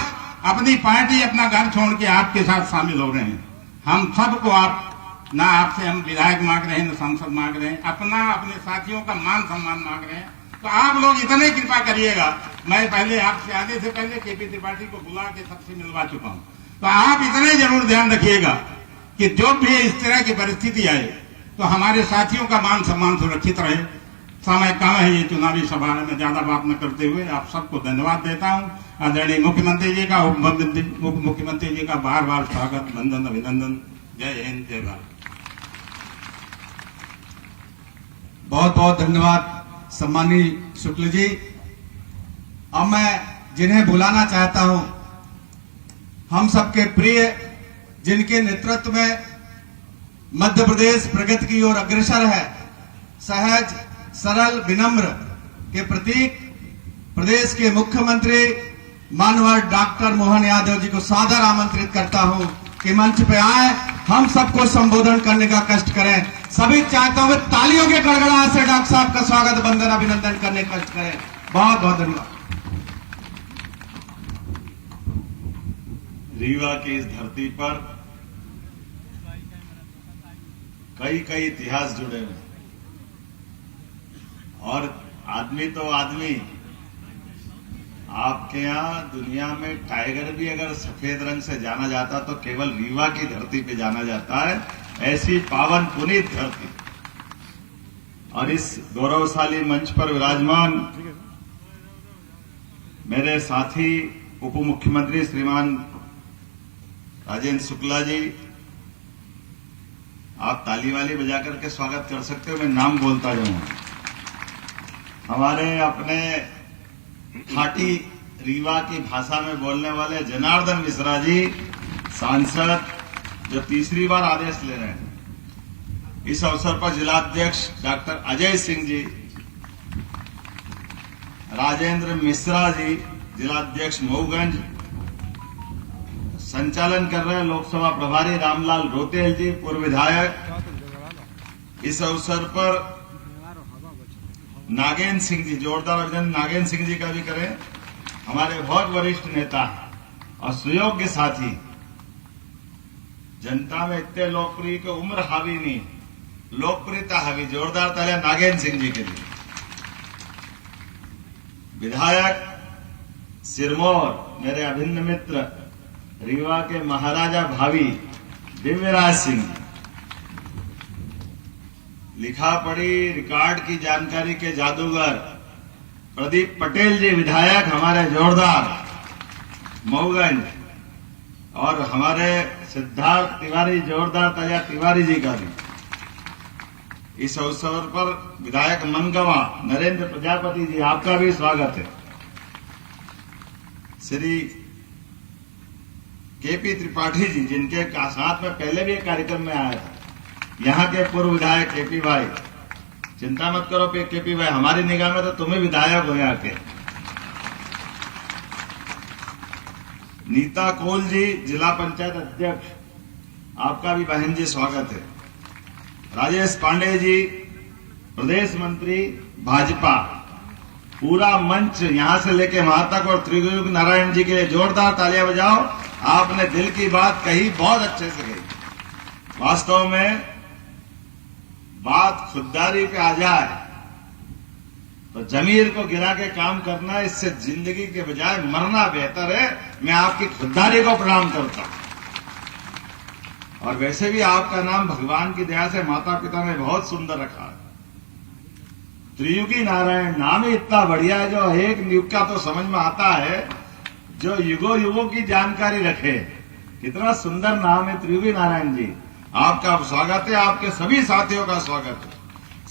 अपनी पार्टी, अपना घर छोड़ के आपके साथ शामिल हो रहे हैं, हम सबको आप, ना आपसे हम विधायक मांग रहे हैं, ना सांसद मांग रहे हैं, अपने साथियों का मान सम्मान मांग रहे हैं। तो आप लोग इतने कृपा करिएगा, मैं पहले आपसे आने से पहले केपी त्रिपाठी को बुला के सबसे मिलवा चुका हूं। तो आप इतने जरूर ध्यान रखिएगा कि जो भी इस तरह की परिस्थिति आए तो हमारे साथियों का मान सम्मान सुरक्षित रहे। समय कम है ये चुनावी सभा में, ज्यादा बात न करते हुए आप सबको धन्यवाद देता हूं। आदरणीय मुख्यमंत्री जी का, उप मुख्यमंत्री जी का बार बार स्वागत, वंदन, अभिनंदन। जय हिंद, जय भारत। बहुत बहुत धन्यवाद सम्मानीय शुक्ल जी। अब मैं जिन्हें बुलाना चाहता हूं, हम सबके प्रिय, जिनके नेतृत्व में मध्य प्रदेश प्रगति की ओर अग्रसर है, सहज सरल विनम्र के प्रतीक प्रदेश के मुख्यमंत्री माननीय डॉक्टर मोहन यादव जी को सादर आमंत्रित करता हूं कि मंच पे आए, हम सबको संबोधन करने का कष्ट करें। सभी चाहता हूं तालियों के गड़गड़ाहट से डॉक्टर साहब का स्वागत, वंदन, अभिनंदन करने का कष्ट करें। बहुत बहुत धन्यवाद। रीवा की इस धरती पर कई इतिहास जुड़े हुए, और आदमी तो आदमी, आपके यहाँ दुनिया में टाइगर भी अगर सफेद रंग से जाना जाता तो केवल रीवा की धरती पे जाना जाता है। ऐसी पावन पुनीत धरती, और इस गौरवशाली मंच पर विराजमान मेरे साथी उप मुख्यमंत्री श्रीमान राजेंद्र शुक्ला जी, आप ताली वाली बजा करके स्वागत कर सकते हो, मैं नाम बोलता जाऊंगा। हमारे अपने खाटी रीवा की भाषा में बोलने वाले जनार्दन मिश्रा जी, सांसद, जो तीसरी बार आदेश ले रहे हैं। इस अवसर पर जिलाध्यक्ष डॉक्टर अजय सिंह जी, राजेंद्र मिश्रा जी, जिलाध्यक्ष मऊगंज, संचालन कर रहे हैं लोकसभा प्रभारी रामलाल रोतेल जी, पूर्व विधायक। इस अवसर पर नागेंद्र सिंह जी, जोरदार अभिनंदन नागेंद्र सिंह जी का भी करें, हमारे बहुत वरिष्ठ नेता और सुयोग्य साथी, जनता में इतने लोकप्रिय की उम्र हावी नहीं, लोकप्रियता हावी। जोरदार तालियां नागेंद्र सिंह जी के लिए। विधायक सिरमौर, मेरे अभिन्न मित्र, रीवा के महाराजा भावी दिव्यराज सिंह, लिखा पढ़ी रिकॉर्ड की जानकारी के जादूगर प्रदीप पटेल जी, विधायक हमारे जोरदार मऊगंज, और हमारे सिद्धार्थ तिवारी, जोरदार तालियां तिवारी जी का भी। इस अवसर पर विधायक मनगवा नरेंद्र प्रजापति जी, आपका भी स्वागत है। श्री केपी त्रिपाठी जी, जिनके साथ में पहले भी एक कार्यक्रम में आया था, यहाँ के पूर्व विधायक केपी भाई, चिंता मत करो केपी भाई, हमारी निगाह में तो तुम्हें विधायक हो यहाँ के। नीता कोल जी, जिला पंचायत अध्यक्ष, आपका भी बहन जी स्वागत है। राजेश पांडे जी, प्रदेश मंत्री भाजपा, पूरा मंच यहां से लेके वहां तक, और त्रियुग नारायण जी के लिए जोरदार तालियां बजाओ। आपने दिल की बात कही, बहुत अच्छे से कही। वास्तव में बात खुददारी पे आ जाए तो जमीर को गिरा के काम करना, इससे जिंदगी के बजाय मरना बेहतर है। मैं आपकी खुददारी को प्रणाम करता हूं। और वैसे भी आपका नाम भगवान की दया से माता पिता ने बहुत सुंदर रखा है, त्रियुगी नारायण। नाम ही इतना बढ़िया है, जो एक युग का तो समझ में आता है, जो युगों युगों की जानकारी रखे। कितना सुंदर नाम है त्रियुगी नारायण जी। आपका स्वागत है, आपके सभी साथियों का स्वागत है।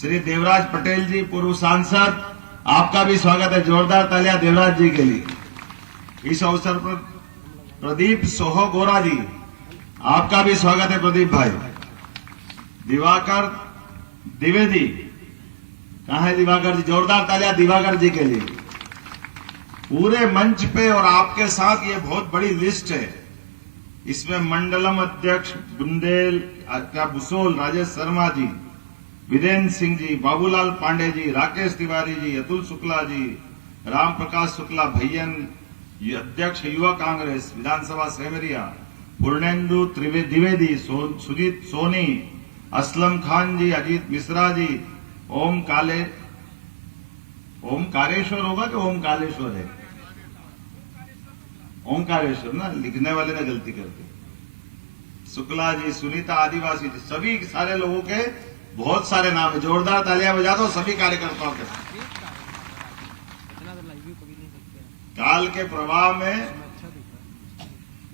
श्री देवराज पटेल जी, पूर्व सांसद, आपका भी स्वागत है। जोरदार तालियां देवराज जी के लिए। इस अवसर पर प्रदीप सोहो गोरा जी, आपका भी स्वागत है प्रदीप भाई। दिवाकर द्विवेदी, कहां है दिवाकर जी? जोरदार तालियां दिवाकर जी के लिए। पूरे मंच पे और आपके साथ ये बहुत बड़ी लिस्ट है। इसमें मंडलम अध्यक्ष बुंदेल बुसोल राजेश शर्मा जी, वीरेंद्र सिंह जी, बाबूलाल पांडे जी, राकेश तिवारी जी, अतुल शुक्ला जी, राम प्रकाश शुक्ला भैयन, अध्यक्ष युवा कांग्रेस विधानसभा सेमरिया, पूर्णेंदु द्विवेदी, सुजीत सोनी, असलम खान जी, अजीत मिश्रा जी, ओमकारेश्वर होगा कि ओमकालेश्वर है? ओंकारेश्वर ना, लिखने वाले ने गलती कर दी। शुक्ला जी, सुनीता आदिवासी जी, सभी सारे लोगों के बहुत सारे नाम है। जोरदार तालियां बजा दो सभी कार्यकर्ताओं के। काल के प्रवाह में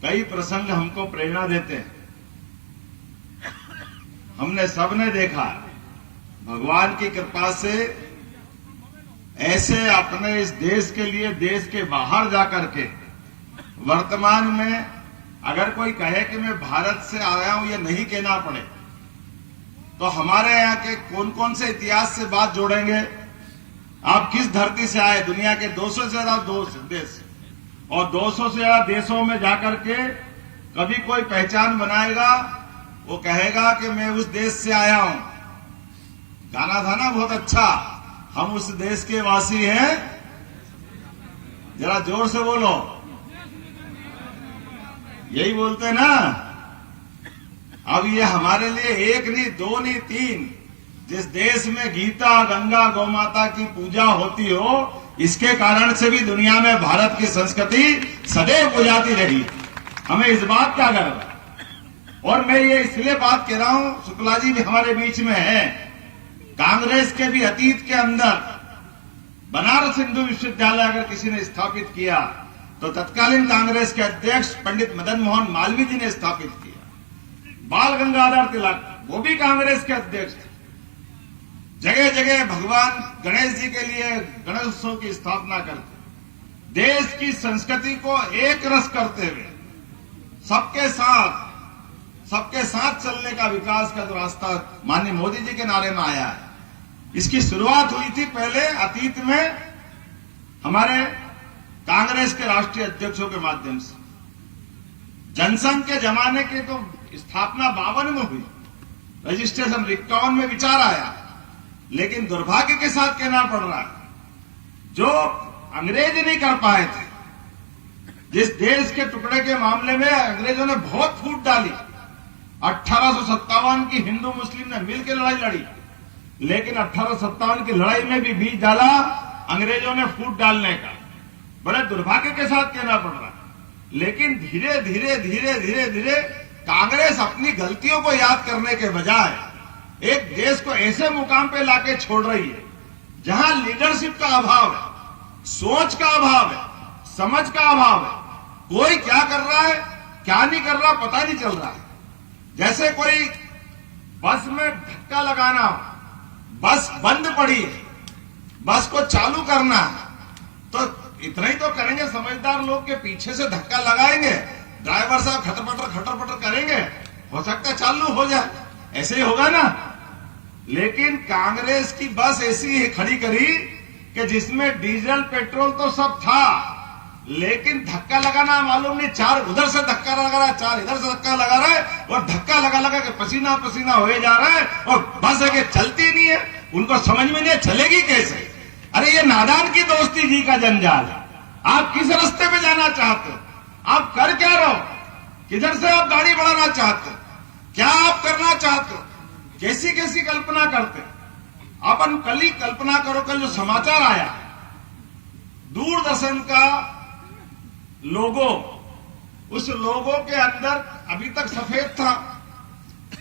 कई प्रसंग हमको प्रेरणा देते हैं। हमने सबने देखा भगवान की कृपा से ऐसे अपने इस देश के लिए देश के बाहर जाकर के वर्तमान में अगर कोई कहे कि मैं भारत से आया हूं, ये नहीं कहना पड़े तो हमारे यहाँ के कौन कौन से इतिहास से बात जोड़ेंगे। आप किस धरती से आए? दुनिया के 200 से ज्यादा देश, और 200 से ज्यादा देशों में जाकर के कभी कोई पहचान बनाएगा, वो कहेगा कि मैं उस देश से आया हूं। गाना था ना बहुत अच्छा, हम उस देश के वासी हैं। जरा जोर से बोलो, यही बोलते हैं ना। अब ये हमारे लिए एक नहीं, दो नहीं, तीन, जिस देश में गीता, गंगा, गौमाता की पूजा होती हो, इसके कारण से भी दुनिया में भारत की संस्कृति सदैव पूजाती रही। हमें इस बात का गर्व है। और मैं ये इसलिए बात कह रहा हूं, शुक्ला जी भी हमारे बीच में है। कांग्रेस के भी अतीत के अंदर बनारस हिंदू विश्वविद्यालय अगर किसी ने स्थापित किया तो तत्कालीन कांग्रेस के अध्यक्ष पंडित मदन मोहन मालवीय जी ने स्थापित किया। बाल गंगाधर तिलक वो भी कांग्रेस के अध्यक्ष थे। जगह जगह भगवान गणेश जी के लिए गणेश उत्सव की स्थापना करते, देश की संस्कृति को एक रस करते हुए सबके साथ चलने का विकास का जो रास्ता माननीय मोदी जी के नारे में आया है, इसकी शुरुआत हुई थी पहले अतीत में हमारे कांग्रेस के राष्ट्रीय अध्यक्षों के माध्यम से। जनसंघ के जमाने की तो स्थापना 52 में हुई, रजिस्ट्रेशन 51 में विचार आया, लेकिन दुर्भाग्य के साथ कहना पड़ रहा है जो अंग्रेज नहीं कर पाए थे। जिस देश के टुकड़े के मामले में अंग्रेजों ने बहुत फूट डाली, 1857 की हिंदू मुस्लिम ने मिलकर लड़ाई लड़ी, लेकिन 1857 की लड़ाई में भी बीज डाला अंग्रेजों ने फूट डालने का। बड़े दुर्भाग्य के साथ कहना पड़ रहा है। लेकिन धीरे धीरे धीरे धीरे धीरे कांग्रेस अपनी गलतियों को याद करने के बजाय एक देश को ऐसे मुकाम पे लाके छोड़ रही है जहां लीडरशिप का अभाव है, सोच का अभाव है, समझ का अभाव है। कोई क्या कर रहा है, क्या नहीं कर रहा, पता नहीं चल रहा है। जैसे कोई बस में धक्का लगाना हो, बस बंद पड़ी है, बस को चालू करना है तो इतना ही तो करेंगे। समझदार लोग के पीछे से धक्का लगाएंगे, ड्राइवर साहब खटर पटर करेंगे, हो सकता है चालू हो जाए, ऐसे ही होगा ना। लेकिन कांग्रेस की बस ऐसी ही खड़ी करी कि जिसमें डीजल पेट्रोल तो सब था, लेकिन धक्का लगाना मालूम नहीं। 4 उधर से धक्का लगा रहा है, 4 इधर से धक्का लगा रहा है, और धक्का लगा लगा के पसीना पसीना हो जा रहा है, और बस है कि चलती नहीं है। उनको समझ में नहीं चलेगी कैसे। अरे ये नादान की दोस्ती जी का जंजाल है। आप किस रास्ते पे जाना चाहते हो? आप कर क्या रहो? किधर से आप गाड़ी बढ़ाना चाहते हो? क्या आप करना चाहते हो? कैसी कैसी कल्पना करते हो? अपन कल ही कल्पना करो, कल जो समाचार आया दूरदर्शन का लोगो, उस लोगो के अंदर अभी तक सफेद था,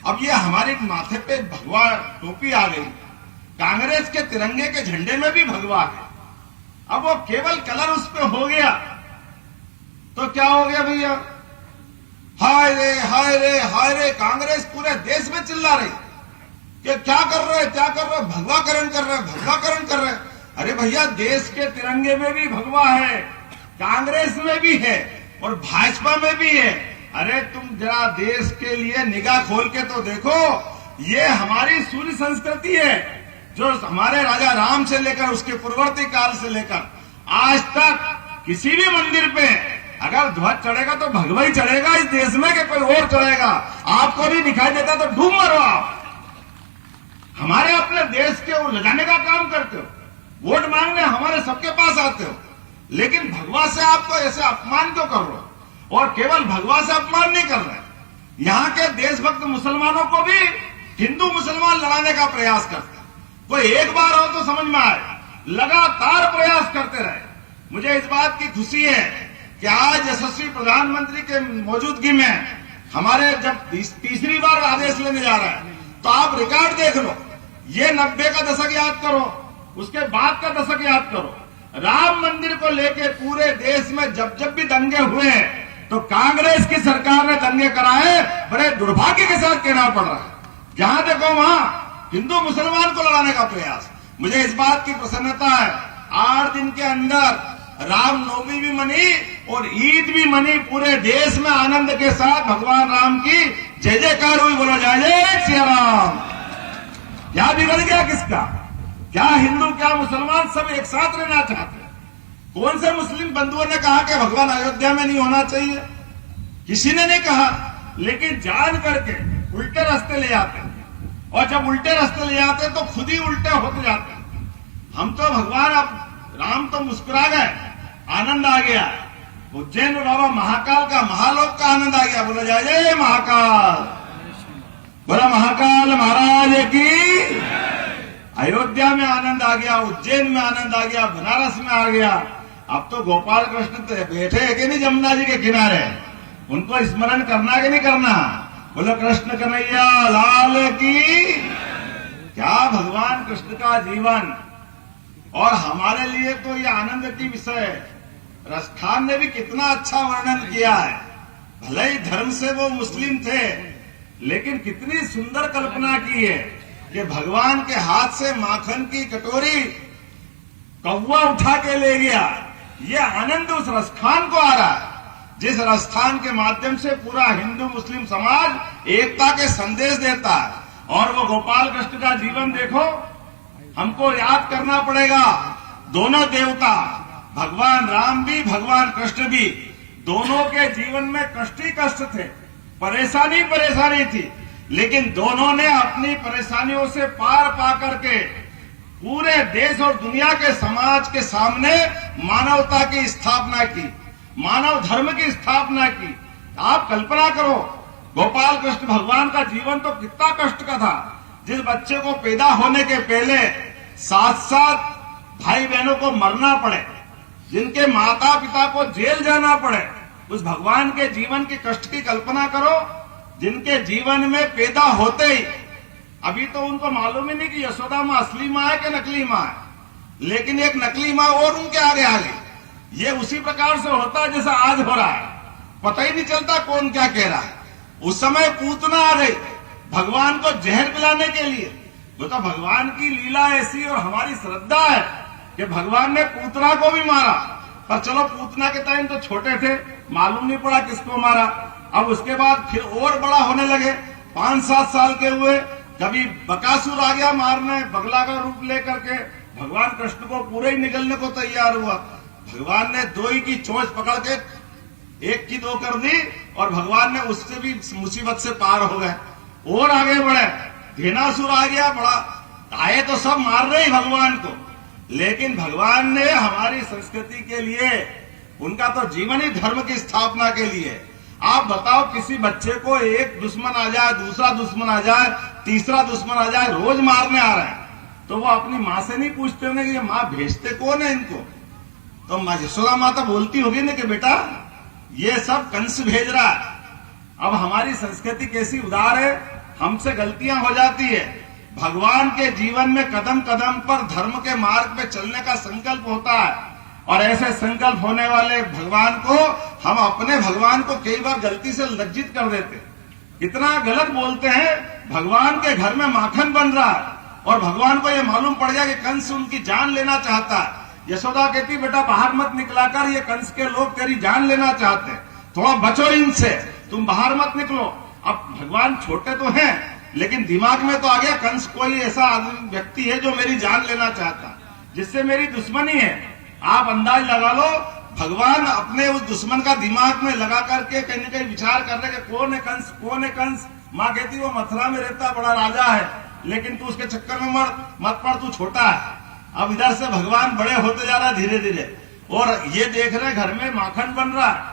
अब ये हमारे माथे पे भगवा टोपी आ गई। कांग्रेस के तिरंगे के झंडे में भी भगवा है। अब वो केवल कलर उस पे हो गया तो क्या हो गया भैया? हाय रे हाय रे हाय रे। कांग्रेस पूरे देश में चिल्ला रही कि क्या कर रहे, क्या कर रहे, भगवाकरण कर रहे, भगवाकरण कर रहे। अरे भैया, देश के तिरंगे में भी भगवा है, कांग्रेस में भी है और भाजपा में भी है। अरे तुम जरा देश के लिए निगाह खोल के तो देखो। ये हमारी सूर्य संस्कृति है जो हमारे राजा राम से लेकर उसके पूर्ववर्ती काल से लेकर आज तक किसी भी मंदिर पे अगर ध्वज चढ़ेगा तो भगवा ही चढ़ेगा इस देश में, कि कोई और चढ़ेगा। आपको नहीं दिखाई देता तो डूब मरो आप। हमारे अपने देश के ले जाने का काम करते हो, वोट मांगने हमारे सबके पास आते हो, लेकिन भगवा से आपको ऐसे अपमान क्यों कर रहे हो? और केवल भगवा से अपमान नहीं कर रहे, यहाँ के देशभक्त मुसलमानों को भी हिंदू मुसलमान लड़ाने का प्रयास करते हैं। कोई एक बार हो तो समझ में आए, लगातार प्रयास करते रहे। मुझे इस बात की खुशी है कि आज यशस्वी प्रधानमंत्री के मौजूदगी में हमारे जब तीसरी बार आदेश लेने जा रहा है, तो आप रिकॉर्ड देख लो। ये 90 का दशक याद करो, उसके बाद का दशक याद करो। राम मंदिर को लेके पूरे देश में जब जब भी दंगे हुए हैं, तो कांग्रेस की सरकार ने दंगे कराए। बड़े दुर्भाग्य के साथ कहना पड़ रहा है, जहां देखो वहां हिंदू मुसलमान को लड़ाने का प्रयास। मुझे इस बात की प्रसन्नता है, 8 दिन के अंदर रामनवमी भी मनी और ईद भी मनी। पूरे देश में आनंद के साथ भगवान राम की जय जयकार हुई। बोलो जय जय श्री राम। क्या बिगड़ गया किसका? क्या हिंदू क्या मुसलमान सब एक साथ रहना चाहते हैं? कौन से मुस्लिम बंधुओं ने कहा कि भगवान अयोध्या में नहीं होना चाहिए? किसी ने नहीं कहा, लेकिन जान करके उल्टे रास्ते ले आते हैं, और जब उल्टे रास्ते ले आते हैं तो खुद ही उल्टे होते जाते हैं। हम तो भगवान, अब राम तो मुस्कुरा गए, आनंद आ गया। उज्जैन में बाबा महाकाल का, महालोक का आनंद आ गया। बोला जय जय महाकाल, बोला महाकाल महाराज की। अयोध्या में आनंद आ गया, उज्जैन में आनंद आ गया, बनारस में आ गया। अब तो गोपाल कृष्ण बैठे है कि नहीं जमुना जी के किनारे? उनको स्मरण करना कि नहीं करना? बोलो कृष्ण कन्हैया लाल की। क्या भगवान कृष्ण का जीवन, और हमारे लिए तो ये आनंद की विषय है। रसखान ने भी कितना अच्छा वर्णन किया है। भले ही धर्म से वो मुस्लिम थे, लेकिन कितनी सुंदर कल्पना की है कि भगवान के हाथ से माखन की कटोरी कौवा उठा के ले गया। ये आनंद उस रसखान को आ रहा है, जिस रसखान के माध्यम से पूरा हिंदू मुस्लिम समाज एकता के संदेश देता है। और वो गोपाल कृष्ण का जीवन देखो, हमको याद करना पड़ेगा। दोनों देवता, भगवान राम भी भगवान कृष्ण भी, दोनों के जीवन में कष्ट ही कष्ट थे, परेशानी थी, लेकिन दोनों ने अपनी परेशानियों से पार पा करके पूरे देश और दुनिया के समाज के सामने मानवता की स्थापना की, मानव धर्म की स्थापना की। आप कल्पना करो, गोपाल कृष्ण भगवान का जीवन तो कितना कष्ट का था। जिस बच्चे को पैदा होने के पहले 7 भाई बहनों को मरना पड़े, जिनके माता पिता को जेल जाना पड़े, उस भगवान के जीवन के कष्ट की कल्पना करो। जिनके जीवन में पैदा होते ही, अभी तो उनको मालूम ही नहीं कि यशोदा माँ असली माँ है कि नकली माँ है, लेकिन एक नकली माँ और उनके आगे आ गई। ये उसी प्रकार से होता है जैसा आज हो रहा है, पता ही नहीं चलता कौन क्या कह रहा है। उस समय पूतना आ गई भगवान को जहर पिलाने के लिए। वो तो भगवान की लीला ऐसी और हमारी श्रद्धा है कि भगवान ने पूतना को भी मारा। पर चलो, पूतना के टाइम तो छोटे थे, मालूम नहीं पड़ा किसको मारा। अब उसके बाद फिर और बड़ा होने लगे, 5-7 साल के हुए, कभी बकासुर आ गया मारने, बगला का रूप लेकर के। भगवान कृष्ण को पूरे ही निकलने को तैयार हुआ। भगवान ने 2 ही की चोंच पकड़ के 1 की 2 कर दी, और भगवान ने उससे भी मुसीबत से पार हो गए और आगे बढ़े। धेनासुर आ गया, बड़ा आए तो सब मार रहे भगवान को, लेकिन भगवान ने हमारी संस्कृति के लिए, उनका तो जीवन ही धर्म की स्थापना के लिए। आप बताओ, किसी बच्चे को एक दुश्मन आ जाए, दूसरा दुश्मन आ जाए, तीसरा दुश्मन आ जाए, रोज मारने आ रहे हैं, तो वो अपनी माँ से नहीं पूछते होंगे कि ये माँ भेजते कौन है इनको? तो यशोदा माता बोलती होगी ना कि बेटा ये सब कंस भेज रहा है। अब हमारी संस्कृति कैसी उदार है, हमसे गलतियां हो जाती है। भगवान के जीवन में कदम कदम पर धर्म के मार्ग पे चलने का संकल्प होता है, और ऐसे संकल्प होने वाले भगवान को हम अपने भगवान को कई बार गलती से लज्जित कर देते, इतना गलत बोलते हैं। भगवान के घर में माखन बन रहा है और भगवान को यह मालूम पड़ गया कि कंस उनकी जान लेना चाहता है। यशोदा कहती, बेटा बाहर मत निकला कर, ये कंस के लोग तेरी जान लेना चाहते हैं, थोड़ा बचो इनसे, तुम बाहर मत निकलो। अब भगवान छोटे तो हैं, लेकिन दिमाग में तो आ गया कंस कोई ऐसा व्यक्ति है जो मेरी जान लेना चाहता, जिससे मेरी दुश्मनी है। आप अंदाज लगा लो, भगवान अपने उस दुश्मन का दिमाग में लगा करके कहीं न कहीं विचार कर रहे कि कौन है कंस, कौन है कंस। माँ कहती वो मथुरा में रहता बड़ा राजा है, लेकिन तू उसके चक्कर में मत पड़, तू छोटा है। अब इधर से भगवान बड़े होते जा रहा है धीरे धीरे, और ये देख रहे घर में माखन बन रहा है,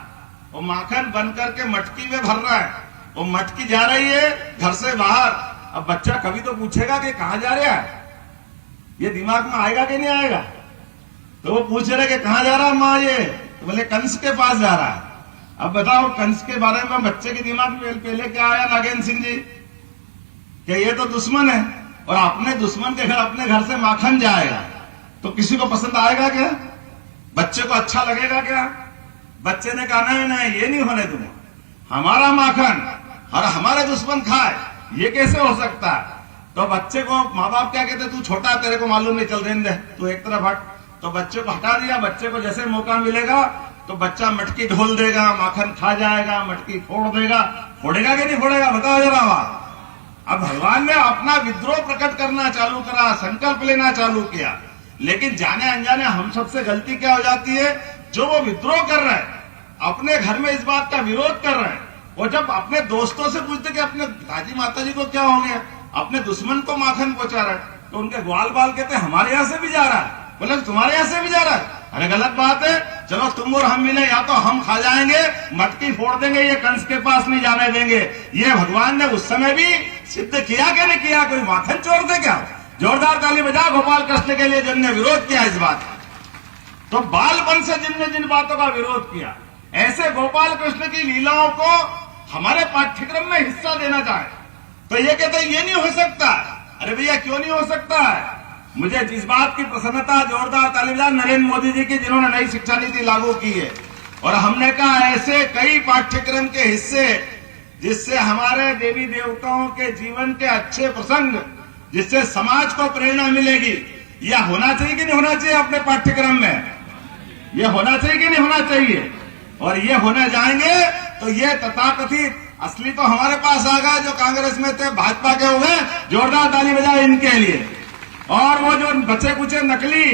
और माखन बन करके मटकी में भर रहा है, और मटकी जा रही है घर से बाहर। अब बच्चा कभी तो पूछेगा कि कहाँ जा रहा है, ये दिमाग में आएगा कि नहीं आएगा? तो वो पूछ रहे कि कहाँ जा रहा माँ ये, तो बोले कंस के पास जा रहा है। अब बताओ कंस के बारे में बच्चे के दिमाग में पहले क्या आया नागेंद्र सिंह जी, कि ये तो दुश्मन है और अपने दुश्मन के घर अपने घर से माखन जाएगा तो किसी को पसंद आएगा क्या? बच्चे को अच्छा लगेगा क्या? बच्चे ने कहा नहीं नहीं ये नहीं होने दूंगा, हमारा माखन और हमारे दुश्मन खाए, ये कैसे हो सकता है? तो बच्चे को माँ बाप क्या कहते, तू छोटा तेरे को मालूम नहीं, चल रहने दे तू एक तरफ हट। तो बच्चे को हटा दिया। बच्चे को जैसे मौका मिलेगा तो बच्चा मटकी ढोल देगा, माखन खा जाएगा, मटकी फोड़ देगा। फोड़ेगा कि नहीं फोड़ेगा बताओ जरा बात। अब भगवान ने अपना विद्रोह प्रकट करना चालू करा, संकल्प लेना चालू किया, लेकिन जाने अनजाने हम सबसे गलती क्या हो जाती है, जो वो विद्रोह कर रहे हैं अपने घर में इस बात का विरोध कर रहे हैं, और जब अपने दोस्तों से पूछते कि अपने पिताजी माता जी को क्या हो गया, अपने दुश्मन को माखन पहुंचा रहा है, तो उनके ग्वाल बाल कहते हैं हमारे यहां से भी जा रहा है। बोले तुम्हारे यहां से भी जा रहा है? अरे गलत बात है, चलो तुम और हम मिले, या तो हम खा जाएंगे, मटकी फोड़ देंगे, ये कंस के पास नहीं जाने देंगे। ये भगवान ने उस समय भी सिद्ध किया कि नहीं किया? कोई माखन चोर दे क्या? जोरदार ताली बजा गोपाल कृष्ण के लिए जिनने विरोध किया इस बात का। तो बालपन से जिनने जिन बातों का विरोध किया, ऐसे गोपाल कृष्ण की लीलाओं को हमारे पाठ्यक्रम में हिस्सा देना चाहे तो ये कहते हैं ये नहीं हो सकता। अरे भैया क्यों नहीं हो सकता है? मुझे जिस बात की प्रसन्नता, जोरदार ताली बजा नरेंद्र मोदी जी की, जिन्होंने नई शिक्षा नीति लागू की है, और हमने कहा ऐसे कई पाठ्यक्रम के हिस्से जिससे हमारे देवी देवताओं के जीवन के अच्छे प्रसंग, जिससे समाज को प्रेरणा मिलेगी, यह होना चाहिए कि नहीं होना चाहिए अपने पाठ्यक्रम में? यह होना चाहिए कि नहीं होना चाहिए? और ये होने जाएंगे तो ये तथाकथित असली तो हमारे पास आ गए, जो कांग्रेस में थे भाजपा के हुए, जोरदार ताली बजाए इनके लिए। और वो जो बचे कुचे नकली,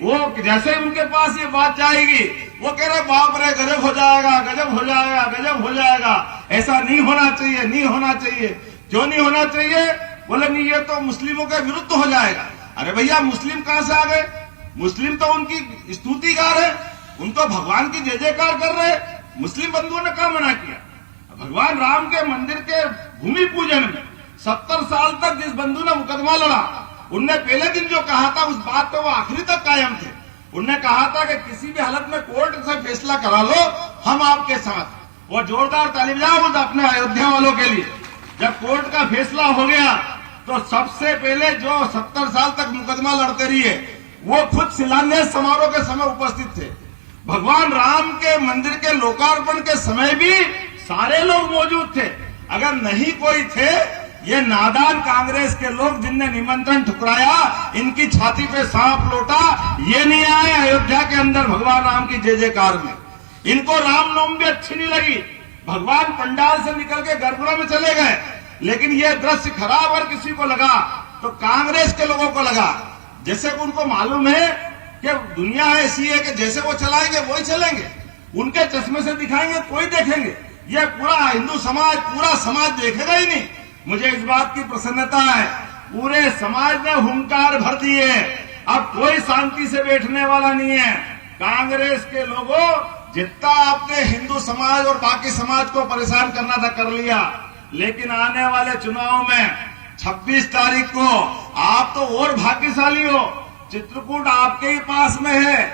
वो जैसे ही उनके पास ये बात जाएगी वो कह रहे बाप रे गजब हो जाएगा, गजब हो जाएगा, गजब हो जाएगा। ऐसा नहीं होना चाहिए, नहीं होना चाहिए। क्यों नहीं होना चाहिए? बोले नहीं ये तो मुस्लिमों के विरुद्ध हो जाएगा। अरे भैया मुस्लिम कहां से आ गए? मुस्लिम तो उनकी स्तुतिकार है, उनको भगवान की जय जयकार कर रहे। मुस्लिम बंधुओं ने क्या मना किया? भगवान राम के मंदिर के भूमि पूजन में 70 साल तक जिस बंधु ने मुकदमा लड़ा, उनने पहले दिन जो कहा था उस बात पे वो आखिरी तक कायम थे। उनने कहा था कि किसी भी हालत में कोर्ट से फैसला करा लो, हम आपके साथ। वो जोरदार ताली बजाओ अपने अयोध्या वालों के लिए। जब कोर्ट का फैसला हो गया तो सबसे पहले जो 70 साल तक मुकदमा लड़ते रहिए, वो खुद शिलान्यास समारोह के समय उपस्थित थे। भगवान राम के मंदिर के लोकार्पण के समय भी सारे लोग मौजूद थे। अगर नहीं कोई थे, ये नादान कांग्रेस के लोग जिनने निमंत्रण ठुकराया, इनकी छाती पे सांप लौटा, ये नहीं आए अयोध्या के अंदर भगवान राम की जय जयकार में। इनको रामनवमी अच्छी नहीं लगी, भगवान पंडाल से निकल के गर्भगृह में चले गए। लेकिन ये दृश्य खराब और किसी को लगा तो कांग्रेस के लोगों को लगा, जैसे उनको मालूम है कि दुनिया ऐसी है कि जैसे वो चलाएंगे वही चलेंगे, उनके चश्मे से दिखाएंगे कोई देखेंगे, ये पूरा हिंदू समाज, पूरा समाज देखेगा ही नहीं। मुझे इस बात की प्रसन्नता है, पूरे समाज ने हुंकार भर दिए, अब कोई शांति से बैठने वाला नहीं है। कांग्रेस के लोगों जितना आपने हिंदू समाज और बाकी समाज को परेशान करना था कर लिया, लेकिन आने वाले चुनाव में 26 तारीख को आप तो और भाग्यशाली हो, चित्रकूट आपके ही पास में है।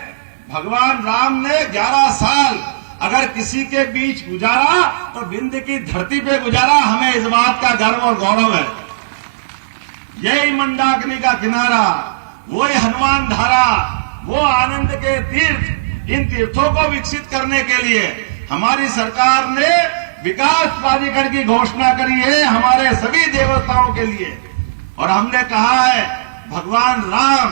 भगवान राम ने 11 साल अगर किसी के बीच गुजारा तो विंध्य की धरती पे गुजारा। हमें इस बात का गर्व और गौरव है। यही मंदाकिनी का किनारा, वही हनुमान धारा, वो आनंद के तीर्थ, इन तीर्थों को विकसित करने के लिए हमारी सरकार ने विकास प्राधिकरण की घोषणा करी है हमारे सभी देवताओं के लिए। और हमने कहा है भगवान राम,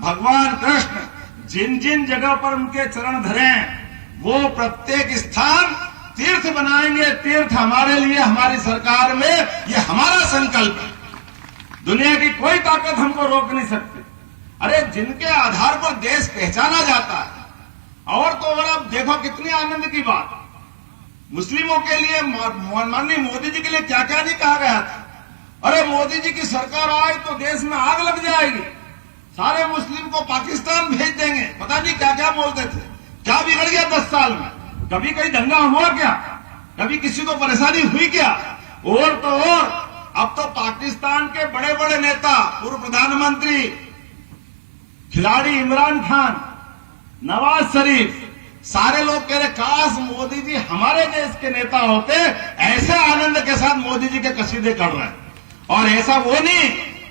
भगवान कृष्ण जिन जिन जगह पर उनके चरण धरें, वो प्रत्येक स्थान तीर्थ बनाएंगे। तीर्थ हमारे लिए, हमारी सरकार में ये हमारा संकल्प है। दुनिया की कोई ताकत हमको रोक नहीं सकती। अरे जिनके आधार पर देश पहचाना जाता है, और तो और अब देखो कितनी आनंद की बात, मुस्लिमों के लिए माननीय मोदी जी के लिए क्या क्या नहीं कहा गया था। अरे मोदी जी की सरकार आए तो देश में आग लग जाएगी, सारे मुस्लिम को पाकिस्तान भेज देंगे, पता नहीं क्या क्या बोलते थे। क्या बिगड़ गया 10 साल में? कभी कहीं दंगा हुआ क्या? कभी किसी को परेशानी हुई क्या? और तो और अब तो पाकिस्तान के बड़े बड़े नेता, पूर्व प्रधानमंत्री, खिलाड़ी इमरान खान, नवाज शरीफ, सारे लोग कह रहे काश मोदी जी हमारे देश के नेता होते, ऐसे आनंद के साथ मोदी जी के कसीदे कर रहे हैं। और ऐसा वो नहीं,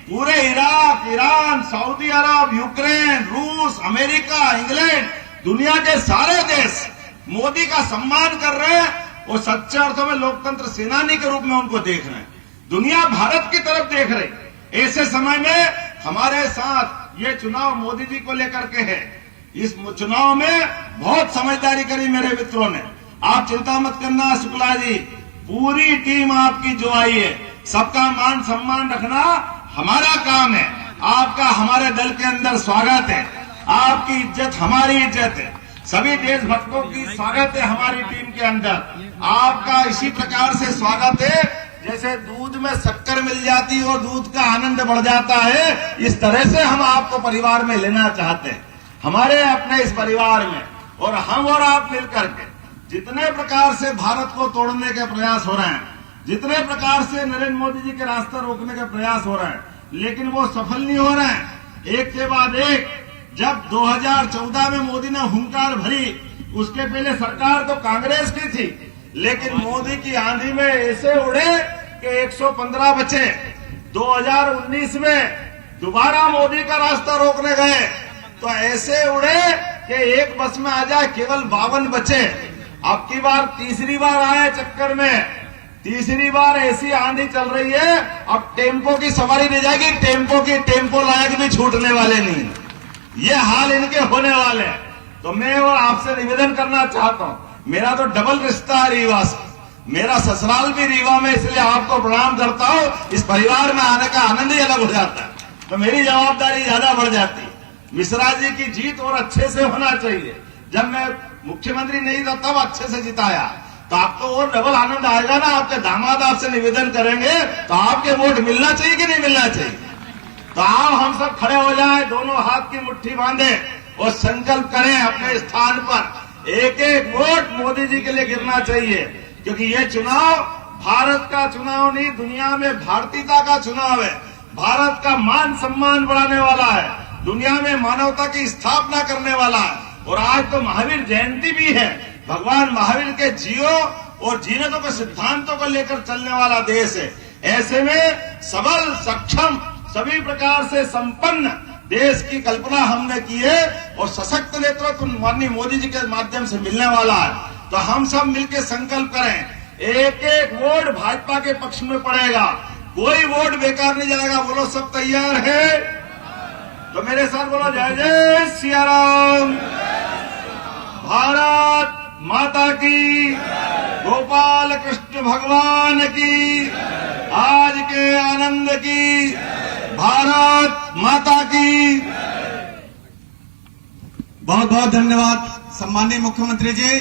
पूरे इराक, ईरान, सऊदी अरब, यूक्रेन, रूस, अमेरिका, इंग्लैंड, दुनिया के सारे देश मोदी का सम्मान कर रहे हैं और सच्चे अर्थों में लोकतंत्र सेनानी के रूप में उनको देख रहे हैं। दुनिया भारत की तरफ देख रही। ऐसे समय में हमारे साथ ये चुनाव मोदी जी को लेकर के है। इस चुनाव में बहुत समझदारी करी मेरे मित्रों ने। आप चिंता मत करना शुक्ला जी, पूरी टीम आपकी जो आई है, सबका मान सम्मान रखना हमारा काम है। आपका हमारे दल के अंदर स्वागत है, आपकी इज्जत हमारी इज्जत है, सभी देशभक्तों की स्वागत है हमारी टीम के अंदर। आपका इसी प्रकार से स्वागत है जैसे दूध में शक्कर मिल जाती है और दूध का आनंद बढ़ जाता है, इस तरह से हम आपको परिवार में लेना चाहते हैं, हमारे अपने इस परिवार में। और हम और आप मिलकर के जितने प्रकार से भारत को तोड़ने के प्रयास हो रहे हैं, जितने प्रकार से नरेंद्र मोदी जी के रास्ता रोकने के प्रयास हो रहे हैं, लेकिन वो सफल नहीं हो रहे हैं। एक के बाद एक, जब 2014 में मोदी ने हुंकार भरी, उसके पहले सरकार तो कांग्रेस की थी, लेकिन मोदी की आंधी में ऐसे उड़े कि 115 बचे। 2019 में दोबारा मोदी का रास्ता रोकने गए तो ऐसे उड़े कि एक बस में आ जाए केवल 52 बचे। अब की बार तीसरी बार आए चक्कर में, तीसरी बार ऐसी आंधी चल रही है, अब टेम्पो की सवारी नहीं जाएगी, टेम्पो लायक भी छूटने वाले नहीं। ये हाल इनके होने वाले हैं। तो मैं और आपसे निवेदन करना चाहता हूं, मेरा तो डबल रिश्ता है रीवा से, मेरा ससुराल भी रीवा में, इसलिए आपको प्रणाम करता हूं। इस परिवार में आने का आनंद ही अलग हो जाता है, तो मेरी जवाबदारी ज्यादा बढ़ जाती है। मिश्रा जी की जीत और अच्छे से होना चाहिए। जब मैं मुख्यमंत्री नहीं था तब अच्छे से जिताया, तो आपको और डबल आनंद आएगा ना। आपके दामाद आपसे निवेदन करेंगे तो आपके वोट मिलना चाहिए कि नहीं मिलना चाहिए। तो आओ हम सब खड़े हो जाएं, दोनों हाथ की मुट्ठी बांधे और संकल्प करें अपने स्थान पर, एक एक वोट मोदी जी के लिए गिरना चाहिए। क्योंकि ये चुनाव भारत का चुनाव नहीं, दुनिया में भारतीयता का चुनाव है। भारत का मान सम्मान बढ़ाने वाला है, दुनिया में मानवता की स्थापना करने वाला है। और आज तो महावीर जयंती भी है। भगवान महावीर के जियो और जीने के सिद्धांतों को लेकर चलने वाला देश है। ऐसे में सबल, सक्षम, सभी प्रकार से संपन्न देश की कल्पना हमने की है और सशक्त नेतृत्व माननीय मोदी जी के माध्यम से मिलने वाला है। तो हम सब मिलकर संकल्प करें, एक एक वोट भाजपा के पक्ष में पड़ेगा, कोई वोट बेकार नहीं जाएगा। बोलो सब तैयार है? तो मेरे साथ बोलो जय जय सिया राम, भारत माता की, गोपाल कृष्ण भगवान की, आज के आनंद की, भारत माता की। बहुत बहुत धन्यवाद सम्माननीय मुख्यमंत्री जी।